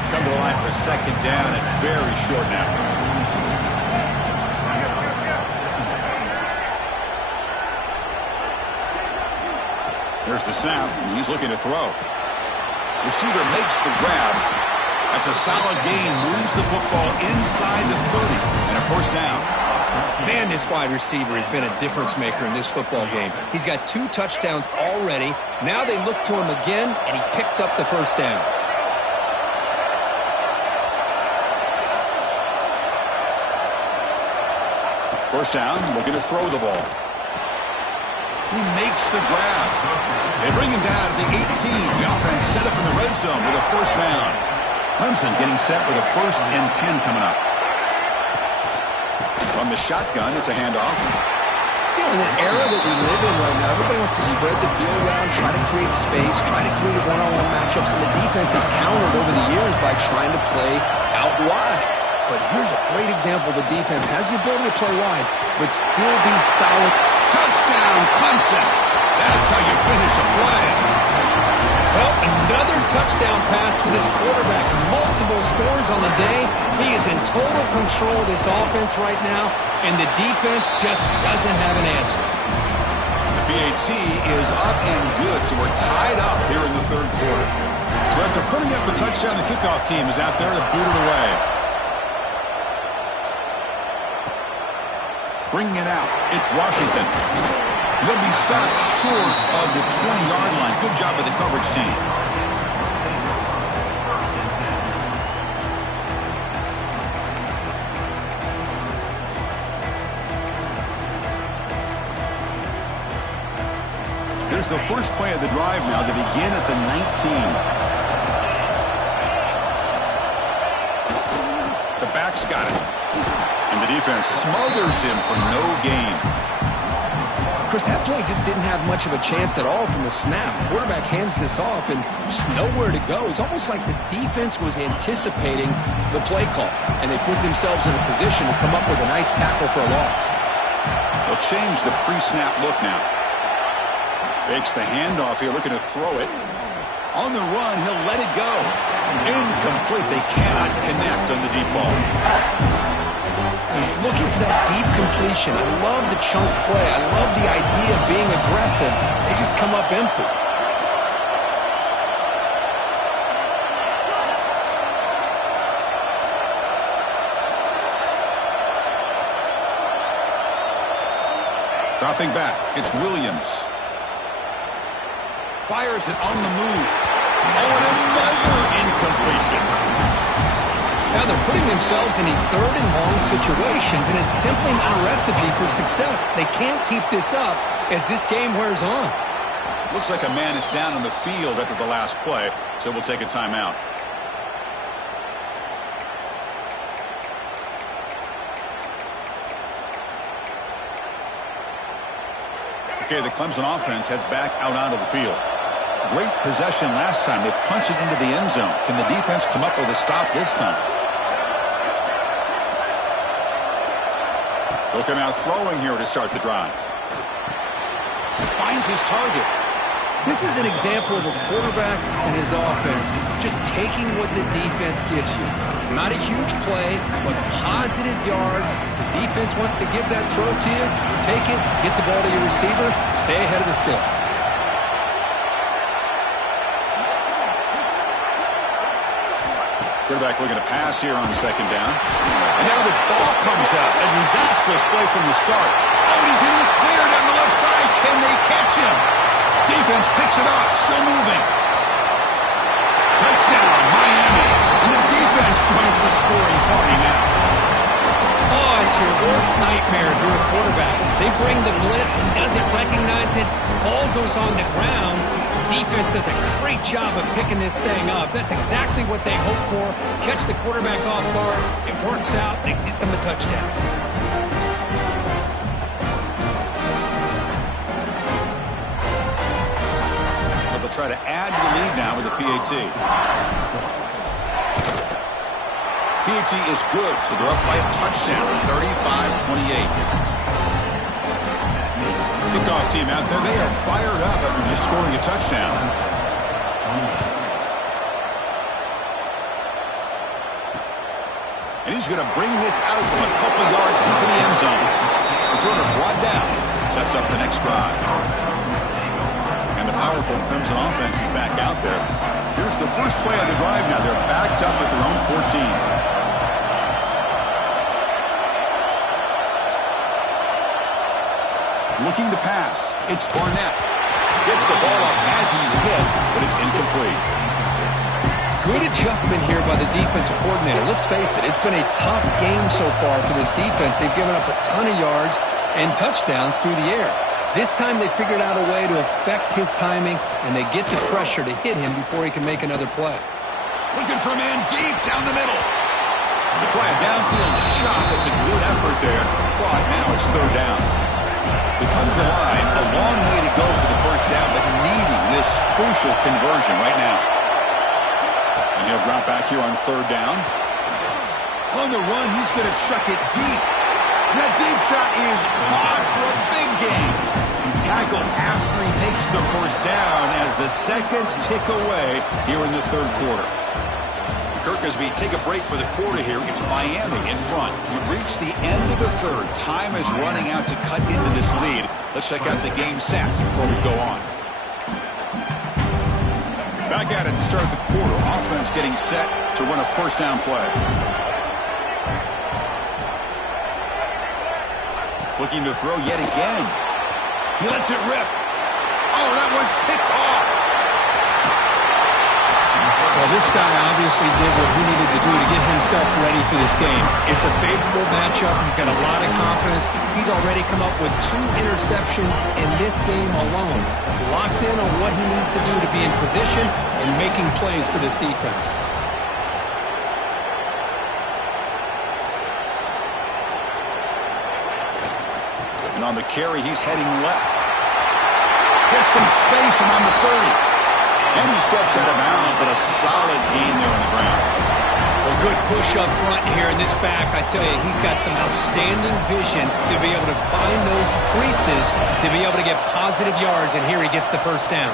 Come to the line for 2nd down and very short now. There's the snap, and he's looking to throw. Receiver makes the grab. That's a solid gain. Moves the football inside the 30 and a 1st down. Man, this wide receiver has been a difference maker in this football game. He's got 2 touchdowns already. Now they look to him again, and he picks up the 1st down. First down, looking to throw the ball. He makes the grab. They bring him down at the 18. The offense set up in the red zone with a 1st down. Clemson getting set with a 1st and 10 coming up. From the shotgun, it's a handoff. You know, in the era that we live in right now, everybody wants to spread the field around, try to create space, try to create one-on-one matchups, and the defense has countered over the years by trying to play out wide. But here's a great example. The defense has the ability to play wide, but still be solid. Touchdown, Clemson. That's how you finish a play. Well, another touchdown pass for this quarterback. Multiple scores on the day. He is in total control of this offense right now, and the defense just doesn't have an answer. The PAT is up and good, so we're tied up here in the 3rd quarter. So after putting up a touchdown, the kickoff team is out there to boot it away. Bringing it out, it's Washington. He'll be stopped short of the 20-yard line. Good job by the coverage team. Here's the first play of the drive now to begin at the 19. The back's got it. And the defense smothers him for no gain. Chris, that play just didn't have much of a chance at all from the snap. Quarterback hands this off and just nowhere to go. It's almost like the defense was anticipating the play call, and they put themselves in a position to come up with a nice tackle for a loss. They'll change the pre-snap look now. Fakes the handoff here, looking to throw it. On the run, he'll let it go. Incomplete. They cannot connect on the deep ball. He's looking for that deep completion. I love the chunk play. I love the idea of being aggressive. They just come up empty. Dropping back, it's Williams. Fires it on the move. Oh, and another incompletion. Now they're putting themselves in these third and long situations, and it's simply not a recipe for success. They can't keep this up as this game wears on. Looks like a man is down on the field after the last play, so we'll take a timeout. Okay, the Clemson offense heads back out onto the field. Great possession last time. They punched it into the end zone. Can the defense come up with a stop this time? They'll come out throwing here to start the drive. Finds his target. This is an example of a quarterback and his offense just taking what the defense gives you. Not a huge play, but positive yards. The defense wants to give that throw to you. Take it, get the ball to your receiver, stay ahead of the sticks. Quarterback looking to pass here on second down. And now the ball comes out. A disastrous play from the start. Oh, he's in the clear down the left side. Can they catch him? Defense picks it up, still moving. Touchdown, Miami. And the defense joins the scoring party now. Oh, it's your worst nightmare if you're a quarterback. They bring the blitz, he doesn't recognize it, ball goes on the ground. Defense does a great job of picking this thing up. That's exactly what they hope for. Catch the quarterback off guard, it works out, and it gets them a touchdown. Try to add to the lead now with a PAT. PAT is good, so they're up by a touchdown, 35-28. Kickoff team out there, they are fired up after just scoring a touchdown. And he's going to bring this out from a couple yards deep in the end zone. Returner brought down, sets up the next drive. Powerful Clemson offense is back out there. Here's the first play of the drive now. They're backed up at their own 14. Looking to pass. It's Barnett. Gets the ball up as he's hit, but it's incomplete. Good adjustment here by the defensive coordinator. Let's face it, it's been a tough game so far for this defense. They've given up a ton of yards and touchdowns through the air. This time they figured out a way to affect his timing, and they get the pressure to hit him before he can make another play. Looking for a man deep down the middle. They try a downfield shot. That's a good effort there. But now it's third down. They come to the line. A long way to go for the first down, but needing this crucial conversion right now. And he'll drop back here on third down. On the run, he's going to chuck it deep. That deep shot is caught for a big gain. Tackle after he makes the first down as the seconds tick away here in the third quarter. Kirk, as we take a break for the quarter here, it's Miami in front. We've reached the end of the third. Time is running out to cut into this lead. Let's check out the game stats before we go on. Back at it to start the quarter. Offense getting set to run a first down play. Looking to throw yet again. He lets it rip. Oh, that one's picked off. Well, this guy obviously did what he needed to do to get himself ready for this game. It's a favorable matchup. He's got a lot of confidence. He's already come up with 2 interceptions in this game alone. Locked in on what he needs to do to be in position and making plays for this defense. And on the carry, he's heading left. Gets some space around the 30. And he steps out of bounds, but a solid gain there on the ground. Well, good push up front here in this back. I tell you, he's got some outstanding vision to be able to find those creases, to be able to get positive yards, and here he gets the first down.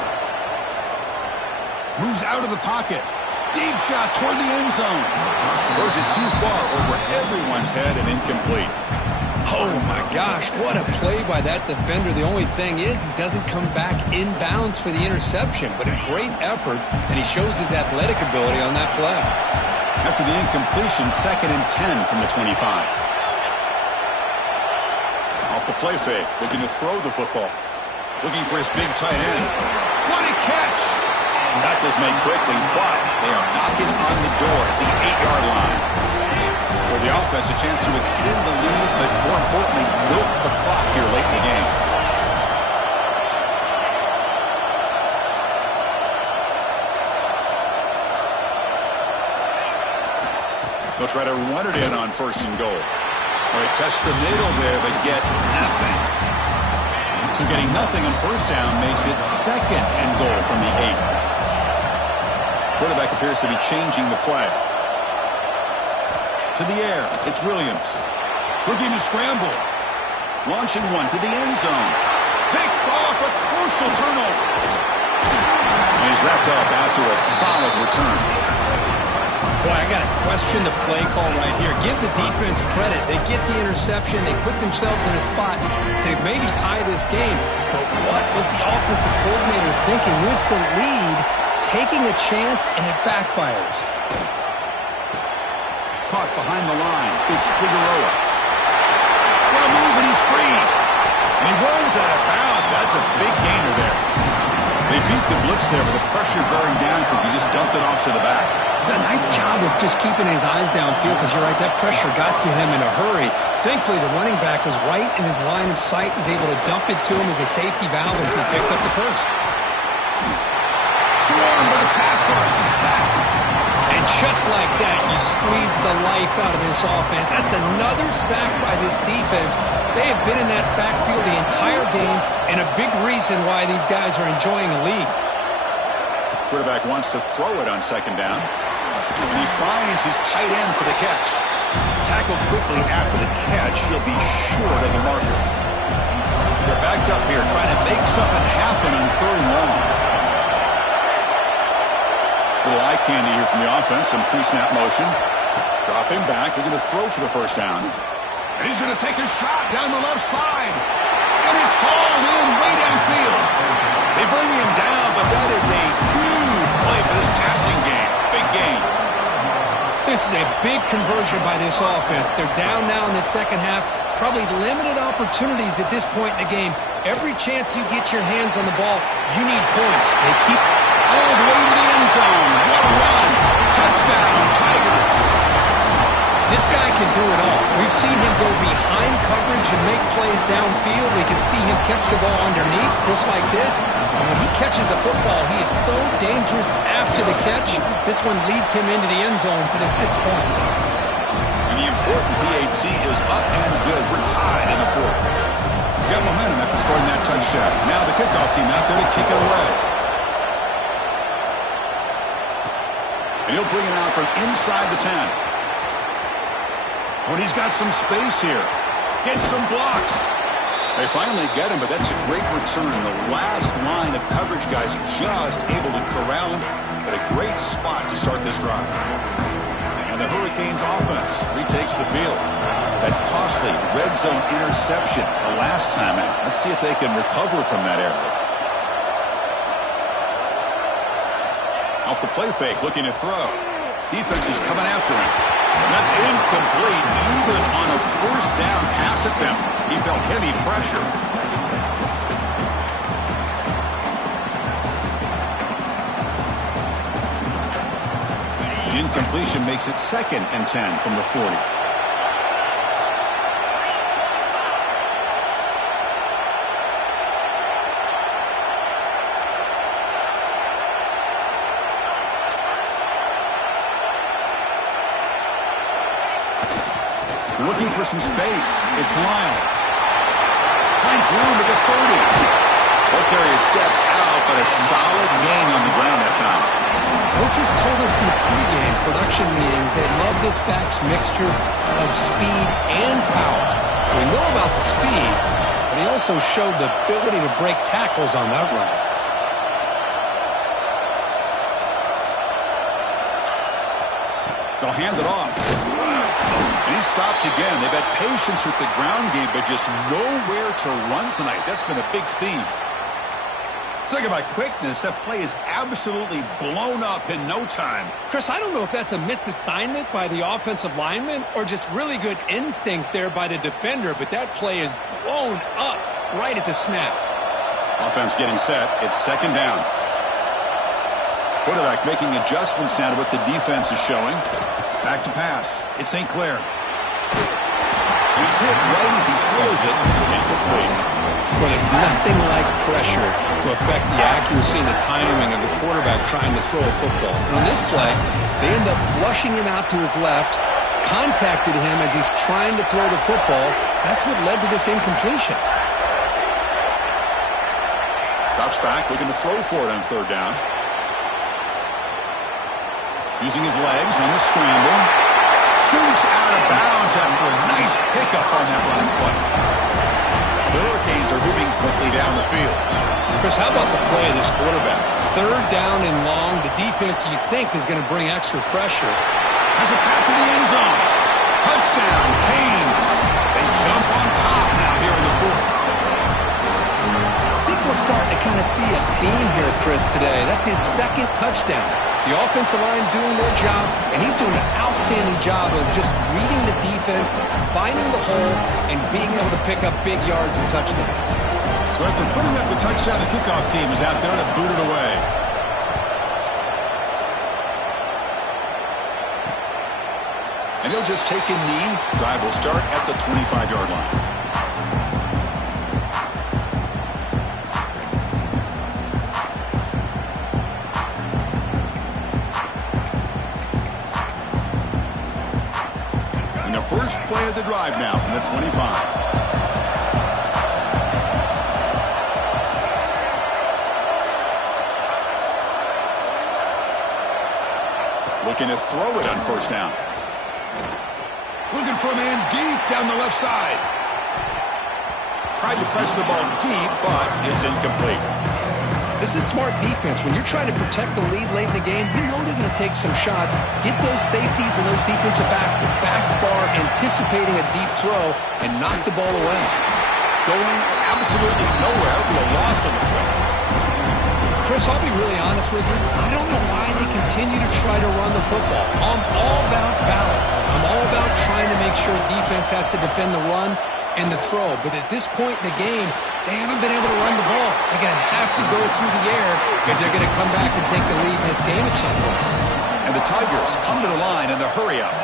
Moves out of the pocket. Deep shot toward the end zone. Throws it too far over everyone's head and incomplete. Oh, my gosh, what a play by that defender. The only thing is he doesn't come back inbounds for the interception, but a great effort, and he shows his athletic ability on that play. After the incompletion, 2nd and 10 from the 25. Off the play fake, looking to throw the football. Looking for his big tight end. What a catch! Tackles made quickly, but they are knocking on the door at the 8-yard line. The offense a chance to extend the lead, but more importantly, milk the clock here late in the game. They'll try to run it in on 1st and goal. Well, they test the middle there, but get nothing. So getting nothing on 1st down makes it 2nd and goal from the 8. Quarterback appears to be changing the play. To the air, it's Williams. Looking to scramble. Launching one to the end zone. Picked off, a crucial turnover. And he's wrapped up after a solid return. Boy, I got to question the play call right here. Give the defense credit. They get the interception. They put themselves in a spot to maybe tie this game. But what was the offensive coordinator thinking with the lead, taking a chance, and it backfires? Caught behind the line. It's Figueroa. What a move, and he's free. And he runs out of bounds. That's a big gainer there. They beat the blitz there with the pressure bearing down because he just dumped it off to the back. A nice job of just keeping his eyes downfield because you're right, that pressure got to him in a hurry. Thankfully, the running back was right in his line of sight. He's able to dump it to him as a safety valve, and he picked up the first. Swarm with a pass rush, the sack. And just like that, you squeeze the life out of this offense. That's another sack by this defense. They have been in that backfield the entire game, and a big reason why these guys are enjoying a lead. Quarterback wants to throw it on 2nd down. And he finds his tight end for the catch. Tackled quickly after the catch. He'll be short of the marker. They're backed up here trying to make something happen on 3rd and long. Little eye candy here from the offense. Some pre-snap motion. Drop him back. They're going to throw for the 1st down. And he's going to take a shot down the left side. And it's hauled in way downfield. They bring him down, but that is a huge play for this passing game. Big game. This is a big conversion by this offense. They're down now in the 2nd half. Probably limited opportunities at this point in the game. Every chance you get your hands on the ball, you need points. They keep all the way to the end zone. What a run. Touchdown, Tigers. This guy can do it all. We've seen him go behind coverage and make plays downfield. We can see him catch the ball underneath, just like this. And when he catches a football, he is so dangerous after the catch. This one leads him into the end zone for the 6 points. And the important PAT is up and good. We're tied in the 4th. Got momentum after scoring that touchdown. Now the kickoff team out there to kick it away. And he'll bring it out from inside the 10. When he's got some space here. Gets some blocks. They finally get him, but that's a great return. The last line of coverage guys just able to corral him, but a great spot to start this drive. And the Hurricanes offense retakes the field. That costly red zone interception the last time out. Let's see if they can recover from that error. Off the play fake, looking to throw. Defense is coming after him. That's incomplete, even on a 1st down pass attempt. He felt heavy pressure. The incompletion makes it 2nd and 10 from the 40. Looking for some space. It's Lyle. Finds room at the 30. Ball carrier steps out, but a solid gain on the ground that time. Coaches told us in the pregame production meetings they love this back's mixture of speed and power. We know about the speed, but he also showed the ability to break tackles on that run. They'll hand it off. And he's stopped again. They've had patience with the ground game, but just nowhere to run tonight. That's been a big theme. Talking about quickness, that play is absolutely blown up in no time. Chris, I don't know if that's a misassignment by the offensive lineman or just really good instincts there by the defender, but that play is blown up right at the snap. Offense getting set. It's 2nd down. Quarterback making adjustments now to what the defense is showing. Back to pass. It's St. Clair. He's hit right as he throws it, incomplete. Well, there's nothing like pressure to affect the accuracy and the timing of the quarterback trying to throw a football. And on this play, they end up flushing him out to his left, contacted him as he's trying to throw the football. That's what led to this incompletion. Drops back, looking to throw for it on third down. Using his legs on the scramble. Scoots out of bounds after a nice pickup on that run play. The Hurricanes are moving quickly down the field. Chris, how about the play of this quarterback? Third down and long. The defense you think is going to bring extra pressure. Has a pass to the end zone. Touchdown, Canes. They jump on top now here in the fourth. I think we're starting to kind of see a theme here, Chris, today. That's his second touchdown. The offensive line doing their job, and he's doing an outstanding job of just reading the defense, finding the hole, and being able to pick up big yards and touchdowns. So after putting up the touchdown, the kickoff team is out there to boot it away. And he'll just take a knee. Drive will start at the 25-yard line. First play of the drive now from the 25. Looking to throw it on first down. Looking for a man deep down the left side. Tried to press the ball deep, but it's incomplete. This is smart defense. When you're trying to protect the lead late in the game, you know they're going to take some shots. Get those safeties and those defensive backs back far, anticipating a deep throw, and knock the ball away. Going absolutely nowhere with a loss on the play. Chris, I'll be really honest with you. I don't know why they continue to try to run the football. I'm all about balance. I'm all about trying to make sure defense has to defend the run and the throw. But at this point in the game, they haven't been able to run the ball. They're going to have to go through the air because they're going to come back and take the lead in this game at some point. And the Tigers come to the line in the hurry-up.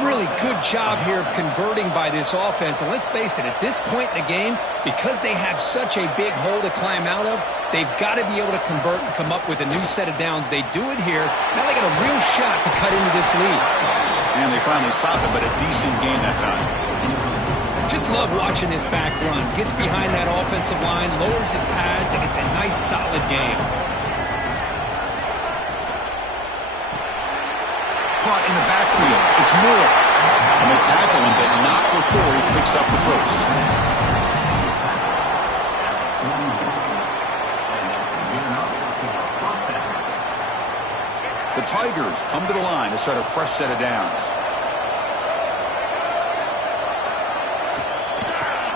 Really good job here of converting by this offense. And let's face it, at this point in the game, because they have such a big hole to climb out of, they've got to be able to convert and come up with a new set of downs. They do it here. Now they got a real shot to cut into this lead. And they finally stopped it, but a decent gain that time. Just love watching this back run. Gets behind that offensive line, lowers his pads, and it's a nice, solid game. Caught in the backfield. It's Moore. And they tackle him, but not before he picks up the first. The Tigers come to the line to start a fresh set of downs.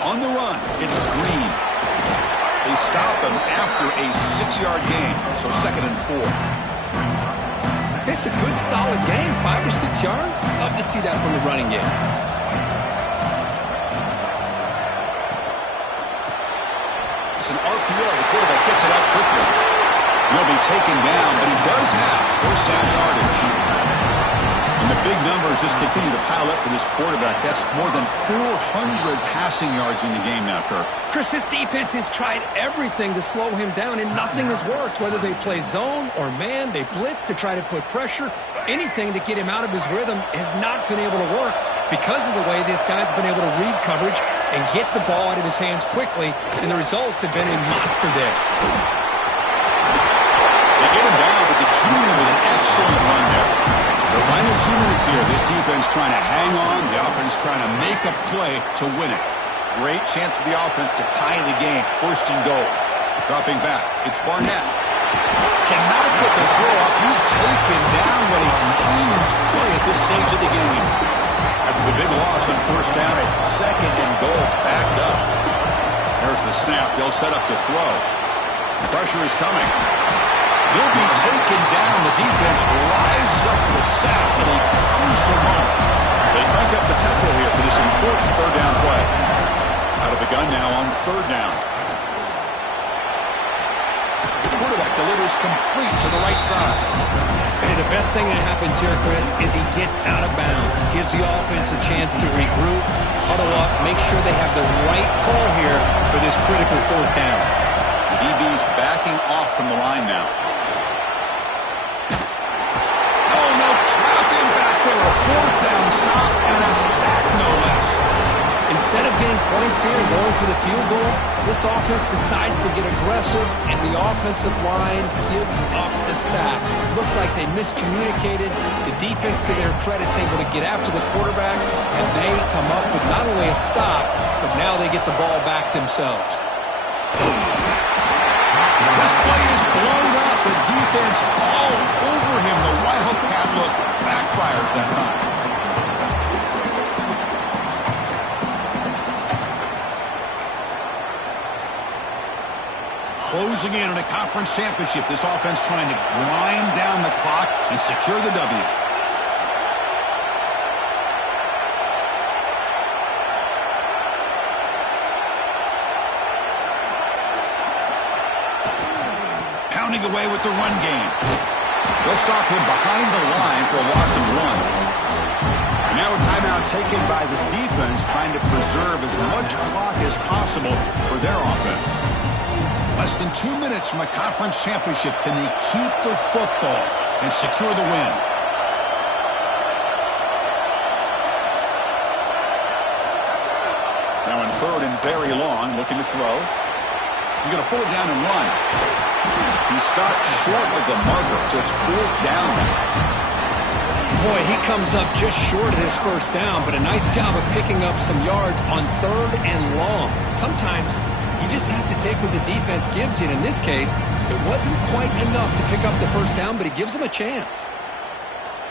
On the run, it's Green. They stop him after a 6-yard gain, so 2nd and 4. It's a good, solid game, 5 or 6 yards. Love to see that from the running game. It's an RPO. The quarterback gets it out quickly. He'll be taken down, but he does have first down yardage. And the big numbers just continue to pile up for this quarterback. That's more than 400 passing yards in the game now, Kirk. Chris, this defense has tried everything to slow him down, and nothing has worked. Whether they play zone or man, they blitz to try to put pressure. Anything to get him out of his rhythm has not been able to work because of the way this guy's been able to read coverage and get the ball out of his hands quickly, and the results have been a monster day. They get him down, but the junior with an excellent run there. The final 2 minutes here, this defense trying to hang on, the offense trying to make a play to win it. Great chance for the offense to tie the game. 1st and goal. Dropping back, it's Barnett. Cannot get the throw off. He's taken down. What a huge play at this stage of the game. After the big loss on 1st down, it's 2nd and goal, backed up. There's the snap. They'll set up the throw. Pressure is coming. He'll be taken down. The defense rises up the sack at a crucial moment. They crank up the tempo here for this important 3rd down play. Out of the gun now on 3rd down. The quarterback delivers complete to the right side. And the best thing that happens here, Chris, is he gets out of bounds, gives the offense a chance to regroup, huddle up, make sure they have the right call here for this critical fourth down. The DB's backing off from the line now. Oh, no, trapped him back there. A fourth down stop and a sack, no less. Instead of getting points here and going for the field goal, this offense decides to get aggressive, and the offensive line gives up the sack. Looked like they miscommunicated. The defense, to their credit, is able to get after the quarterback, and they come up with not only a stop, but now they get the ball back themselves. This play is blown up. The defense all over him. The right hook pad look backfires that time. Closing in on a conference championship, this offense trying to grind down the clock and secure the W. Pounding away with the run game. They'll stop him behind the line for a loss of 1. And now a timeout taken by the defense, trying to preserve as much clock as possible for their offense. Less than 2 minutes from a conference championship. Can they keep the football and secure the win? Now in third and very long, looking to throw. He's going to pull it down and run. He stopped short of the marker, so it's fourth down now. Boy, he comes up just short of his first down, but a nice job of picking up some yards on third and long. Sometimes you just have to take what the defense gives you. And in this case, it wasn't quite enough to pick up the first down, but it gives them a chance.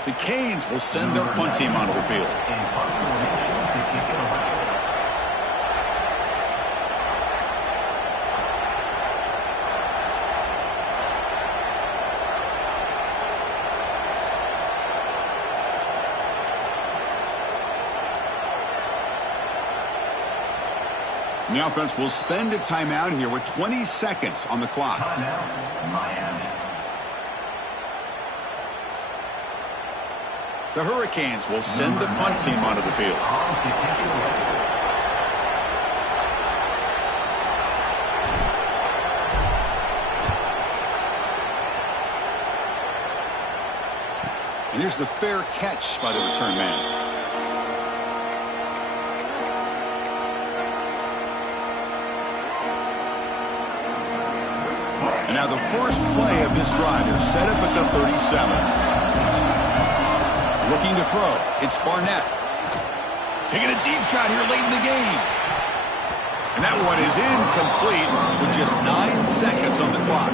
The Canes will send their punt team onto the field. The offense will spend a timeout here with 20 seconds on the clock. The Hurricanes will send the punt team onto the field. And here's the fair catch by the return man. And now the first play of this drive. They're set up at the 37. Looking to throw. It's Barnett. Taking a deep shot here late in the game. And that one is incomplete with just 9 seconds on the clock.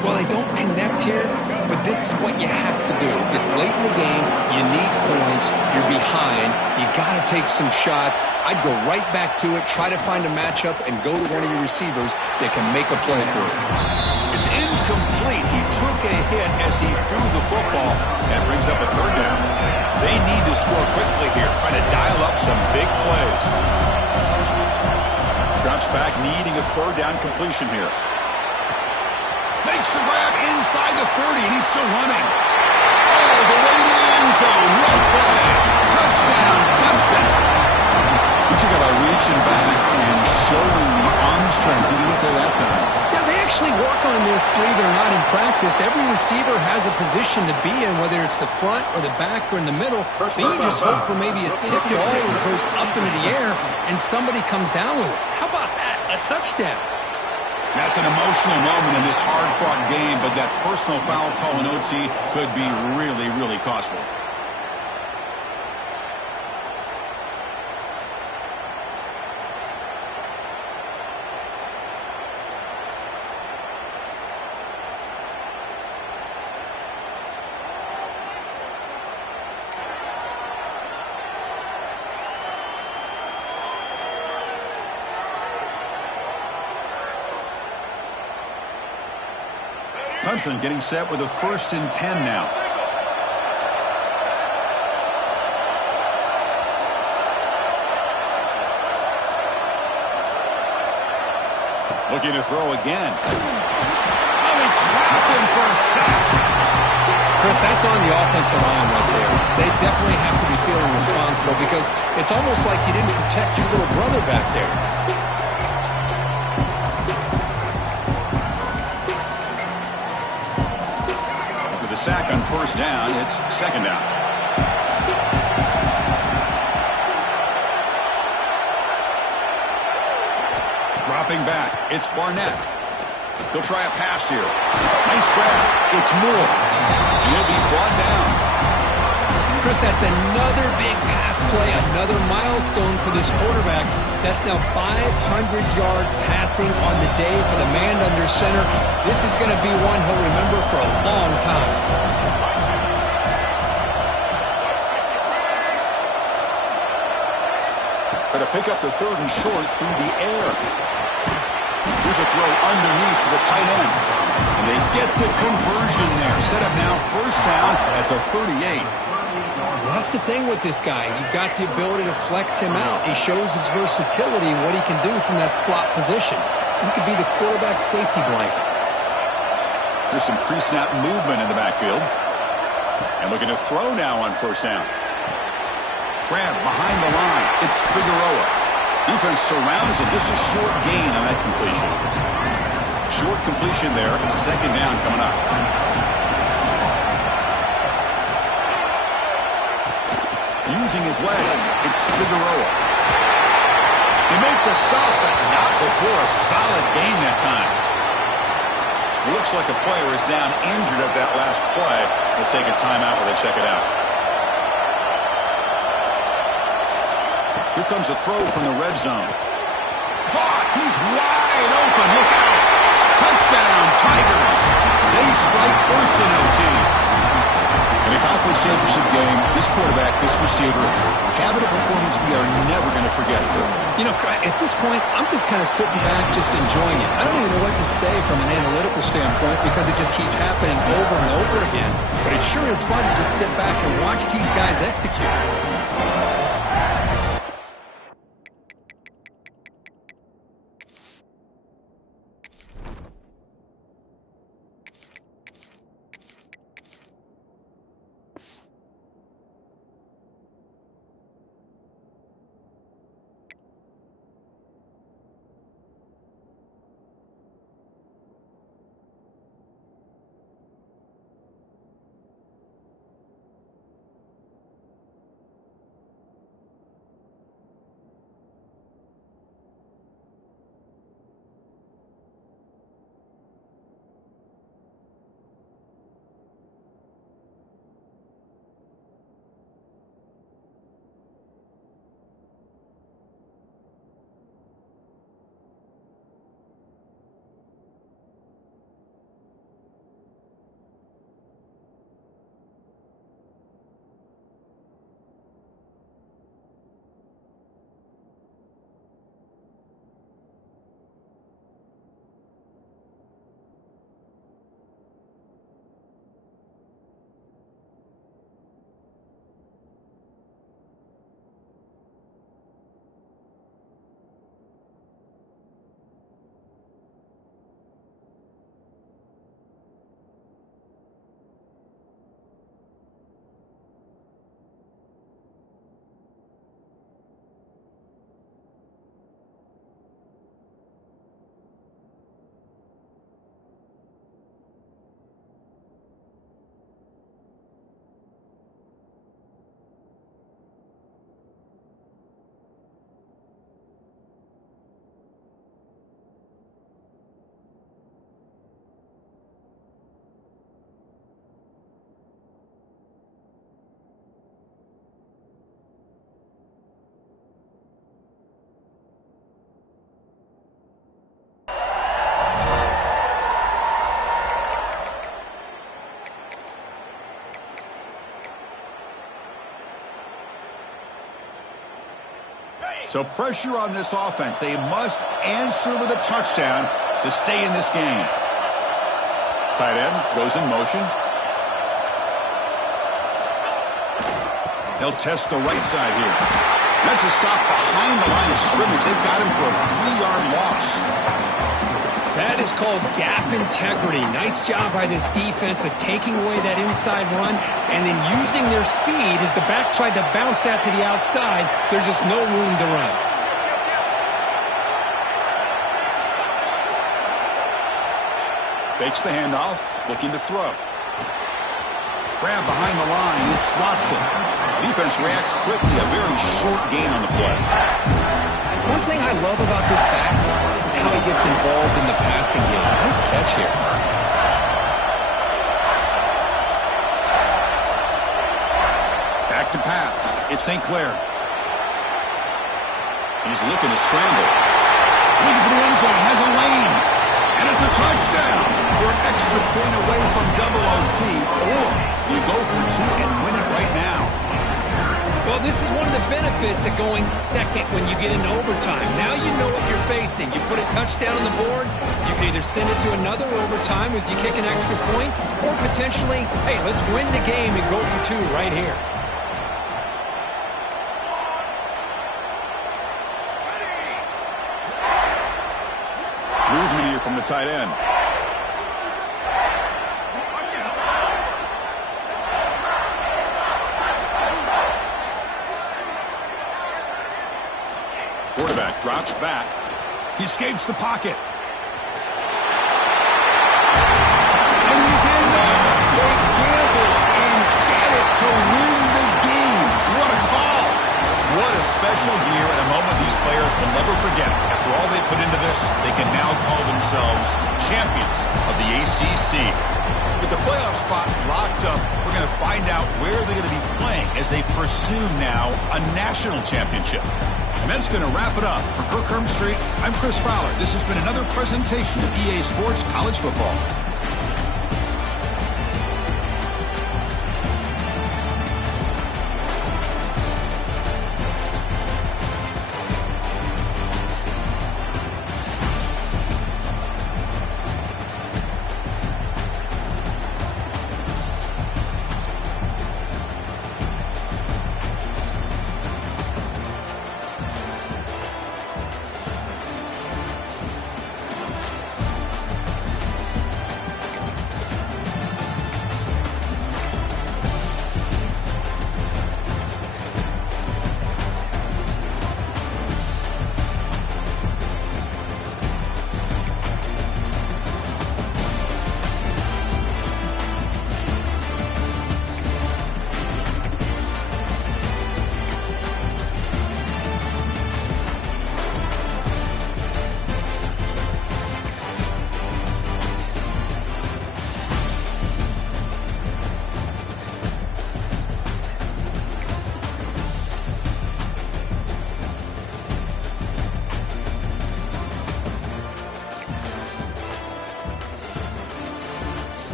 Well, they don't connect here, but this is what you have to do. It's late in the game. You need points. You're behind. You got to take some shots. I'd go right back to it, try to find a matchup, and go to one of your receivers that can make a play for it. It's incomplete. He took a hit as he threw the football. That brings up a third down. They need to score quickly here, trying to dial up some big plays. Drops back, needing a third down completion here. Makes the grab inside the 30, and he's still running. Oh, the way to the end zone. Right play. Touchdown, Clemson. You took it by reaching back and showing the arm strength. He didn't get there that time. Yeah, they actually work on this, believe it or not, in practice. Every receiver has a position to be in, whether it's the front or the back or in the middle. Then you just hope for maybe a tip ball that goes up into the air, and somebody comes down with it. How about that? A touchdown. That's an emotional moment in this hard-fought game, but that personal foul call in OT could be really, really costly. Clemson getting set with a 1st and 10 now. Looking to throw again. Oh, he open for a sack. Chris, that's on the offensive line right there. They definitely have to be feeling responsible because it's almost like you didn't protect your little brother back there. After the sack on first down, it's second down. Dropping back, it's Barnett. They'll try a pass here. Nice grab. It's Moore. He'll be brought down. Chris, that's another big pass play, another milestone for this quarterback. That's now 500 yards passing on the day for the man under center. This is going to be one he'll remember for a long time. Try to pick up the third and short through the air. Here's a throw underneath to the tight end. And they get the conversion there. Set up now first down at the 38. Well, that's the thing with this guy. You've got the ability to flex him out. He shows his versatility and what he can do from that slot position. He could be the quarterback safety blanket. There's some pre-snap movement in the backfield. And looking to throw now on first down. Grab behind the line. It's Figueroa. Defense surrounds him. Just a short gain on that completion. Short completion there. Second down coming up. Using his legs, it's Figueroa. They make the stop, but not before a solid gain that time. It looks like a player is down injured at that last play. They'll take a timeout while they check it out. Here comes a throw from the red zone. Caught! He's wide open. Look out! Touchdown, Tigers! They strike first in OT. In a conference championship game, this quarterback, this receiver, having a performance we are never going to forget. You know, at this point, I'm just kind of sitting back, just enjoying it. I don't even know what to say from an analytical standpoint because it just keeps happening over and over again. But it sure is fun to just sit back and watch these guys execute. So pressure on this offense. They must answer with a touchdown to stay in this game. Tight end goes in motion. They'll test the right side here. That's a stop behind the line of scrimmage. They've got him for a 3-yard loss. That is called gap integrity. Nice job by this defense of taking away that inside run and then using their speed as the back tried to bounce that to the outside. There's just no room to run. Fakes the handoff, looking to throw. Grab behind the line and swats it. Defense reacts quickly, a very short gain on the play. One thing I love about this back is how he gets involved in the passing game. Nice catch here. Back to pass. It's St. Clair. He's looking to scramble. Looking for the end zone. Has a lane. And it's a touchdown. We're an extra point away from double OT. Or you go for two and win it right now. Well, this is one of the benefits of going second when you get into overtime. Now you know what you're facing. You put a touchdown on the board, you can either send it to another overtime if you kick an extra point, or potentially, hey, let's win the game and go for two right here. Movement here from the tight end. Quarterback drops back. He escapes the pocket. And he's in there. They gamble and get it to win the game. What a call. What a special year and a moment these players will never forget. After all they put into this, they can now call themselves champions of the ACC. With the playoff spot locked up, we're going to find out where they're going to be playing as they pursue now a national championship. And that's going to wrap it up. For Kirk Street, I'm Chris Fowler. This has been another presentation of EA Sports College Football.